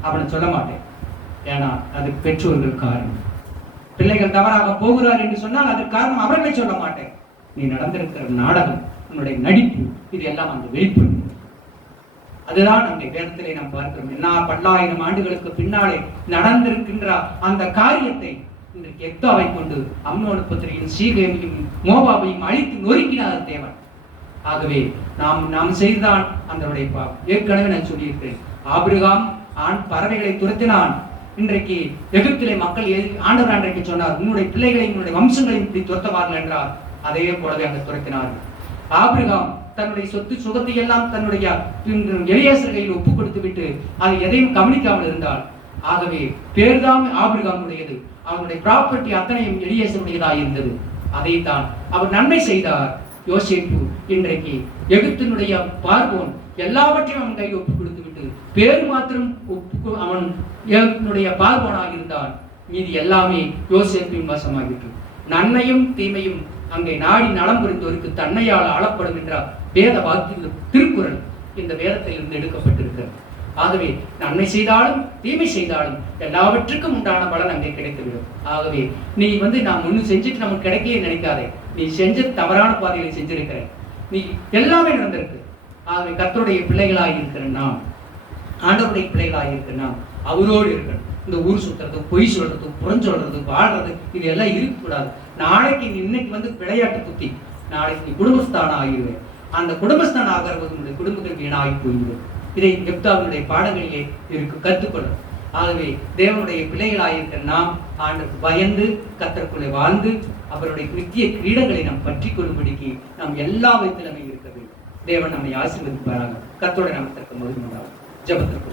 அவனை சொல்ல மாட்டேன். ஏன்னா அது பெற்றோர்கள் காரணம். பிள்ளைகள் தவறாக போகிறார் என்று சொன்னால் அதற்கு காரணம் அவர்களை சொல்ல மாட்டேன். நீ நடந்திருக்கிற நாடகம், உன்னுடைய நடிப்பு, இது எல்லாம் அங்கு வெளிப்படும். அதுதான் அங்கே வேதத்திலே நாம் பார்க்கிறோம். என்ன 10,000 ஆண்டுகளுக்கு பின்னாலே நடந்திருக்கின்ற அந்த காரியத்தை இன்றைக்கு எக்தாவை கொண்டு அம்னோன் புத்திரியின் சீகேமையும் மோவாபையும் அழித்து நொறுக்கினார் தேவன். ஆகவே நாம் செய்தான் அந்த பாவம். ஏற்கனவே நான் சொல்லியிருக்கிறேன், ஆபிரகாம் பறவைகளை துரத்தினான். இன்றைக்கு எகிப்திலே மக்கள் ஆண்டவர் அன்றைக்கு சொன்னார், உன்னுடைய பிள்ளைகளையும் உன்னுடைய வம்சங்களையும் இப்படி துரத்துவார்கள் என்றார். அதே போலவே அங்கு துரத்தினார்கள். ஆபிரகாம் தன்னுடைய சொத்து சுகத்தை எல்லாம் தன்னுடைய எலியாசர் கையில் ஒப்புக் கொடுத்து விட்டு அதை எதையும் கவனிக்காமல் இருந்தால். ஆகவே பேர்தான் ஆபிரகாமுடையது, அவனுடைய ப்ராப்பர்ட்டி அத்தனையும் எலியாசருடையதாக இருந்தது. அதைத்தான் அவர் நன்மை செய்தார். யோசேப்பு இன்றைக்கு எகிப்தினுடைய பார்வோன் எல்லாவற்றையும் அவன் கையில் ஒப்புக் கொடுத்து விட்டு பேர் மாத்திரம் அவனுடைய பார்வோனாக இருந்தான். மீதி எல்லாமே யோசேப்பின் வசமாகிட்டு, நன்மையும் தீமையும் அங்கே நாடி நலம் புரிந்தோருக்கு தன்னையால் ஆளப்படும் என்ற வேத வாக்கு திருக்குறள் இந்த வேதத்தில் இருந்து எடுக்கப்பட்டிருக்கிறது. ஆகவே நன்மை செய்தாலும் தீமை செய்தாலும் எல்லாவற்றுக்கும் உண்டான பலன் அங்கே கிடைத்துவிடும். ஆகவே நீ நாம் ஒண்ணு செஞ்சுட்டு நமக்கு கிடைக்கவே நினைக்காதே. நீ செஞ்ச தவறான பாதைகளை செஞ்சிருக்கிற, நீ எல்லாமே நடந்திருக்கு. ஆகவே கர்த்தருடைய பிள்ளைகளாக இருக்கிற நாம், ஆண்டவருடைய பிள்ளைகளாக இருக்கிற நாம் அவரோடு இருக்கணும். இந்த ஊர் சுத்துறது, பொய் சொல்றது, புறஞ்சொல்றது, வாழ்றது, இது எல்லாம் இருக்கக்கூடாது. நாளைக்கு நீ இன்னைக்கு விளையாட்டு குத்தி, நாளைக்கு நீ குடும்பஸ்தானம் ஆகிடுவேன். அந்த குடும்பஸ்தானம் ஆகிறது உங்களுடைய குடும்பங்கள் வீணாகி போய்விடும். இதை எப்தாவினுடைய பாடங்களிலே இருக்கு கற்றுக்கொள்ளும். ஆகவே தேவனுடைய பிள்ளைகளாயிருக்கிற நாம் ஆண்டவருக்கு பயந்து கர்த்தருக்குள்ளே வாழ்ந்து அவருடைய நித்திய கிரீடங்களை நாம் பற்றி கொள்ளும்படிக்கு நாம் எல்லா விதத்திலுமே இருக்கிறது. தேவன் நம்மை ஆசீர்வதிப்பாராக. கர்த்தருடைய நாமத்திற்கு மகிமை உண்டாகும். ஜெபத்திற்கு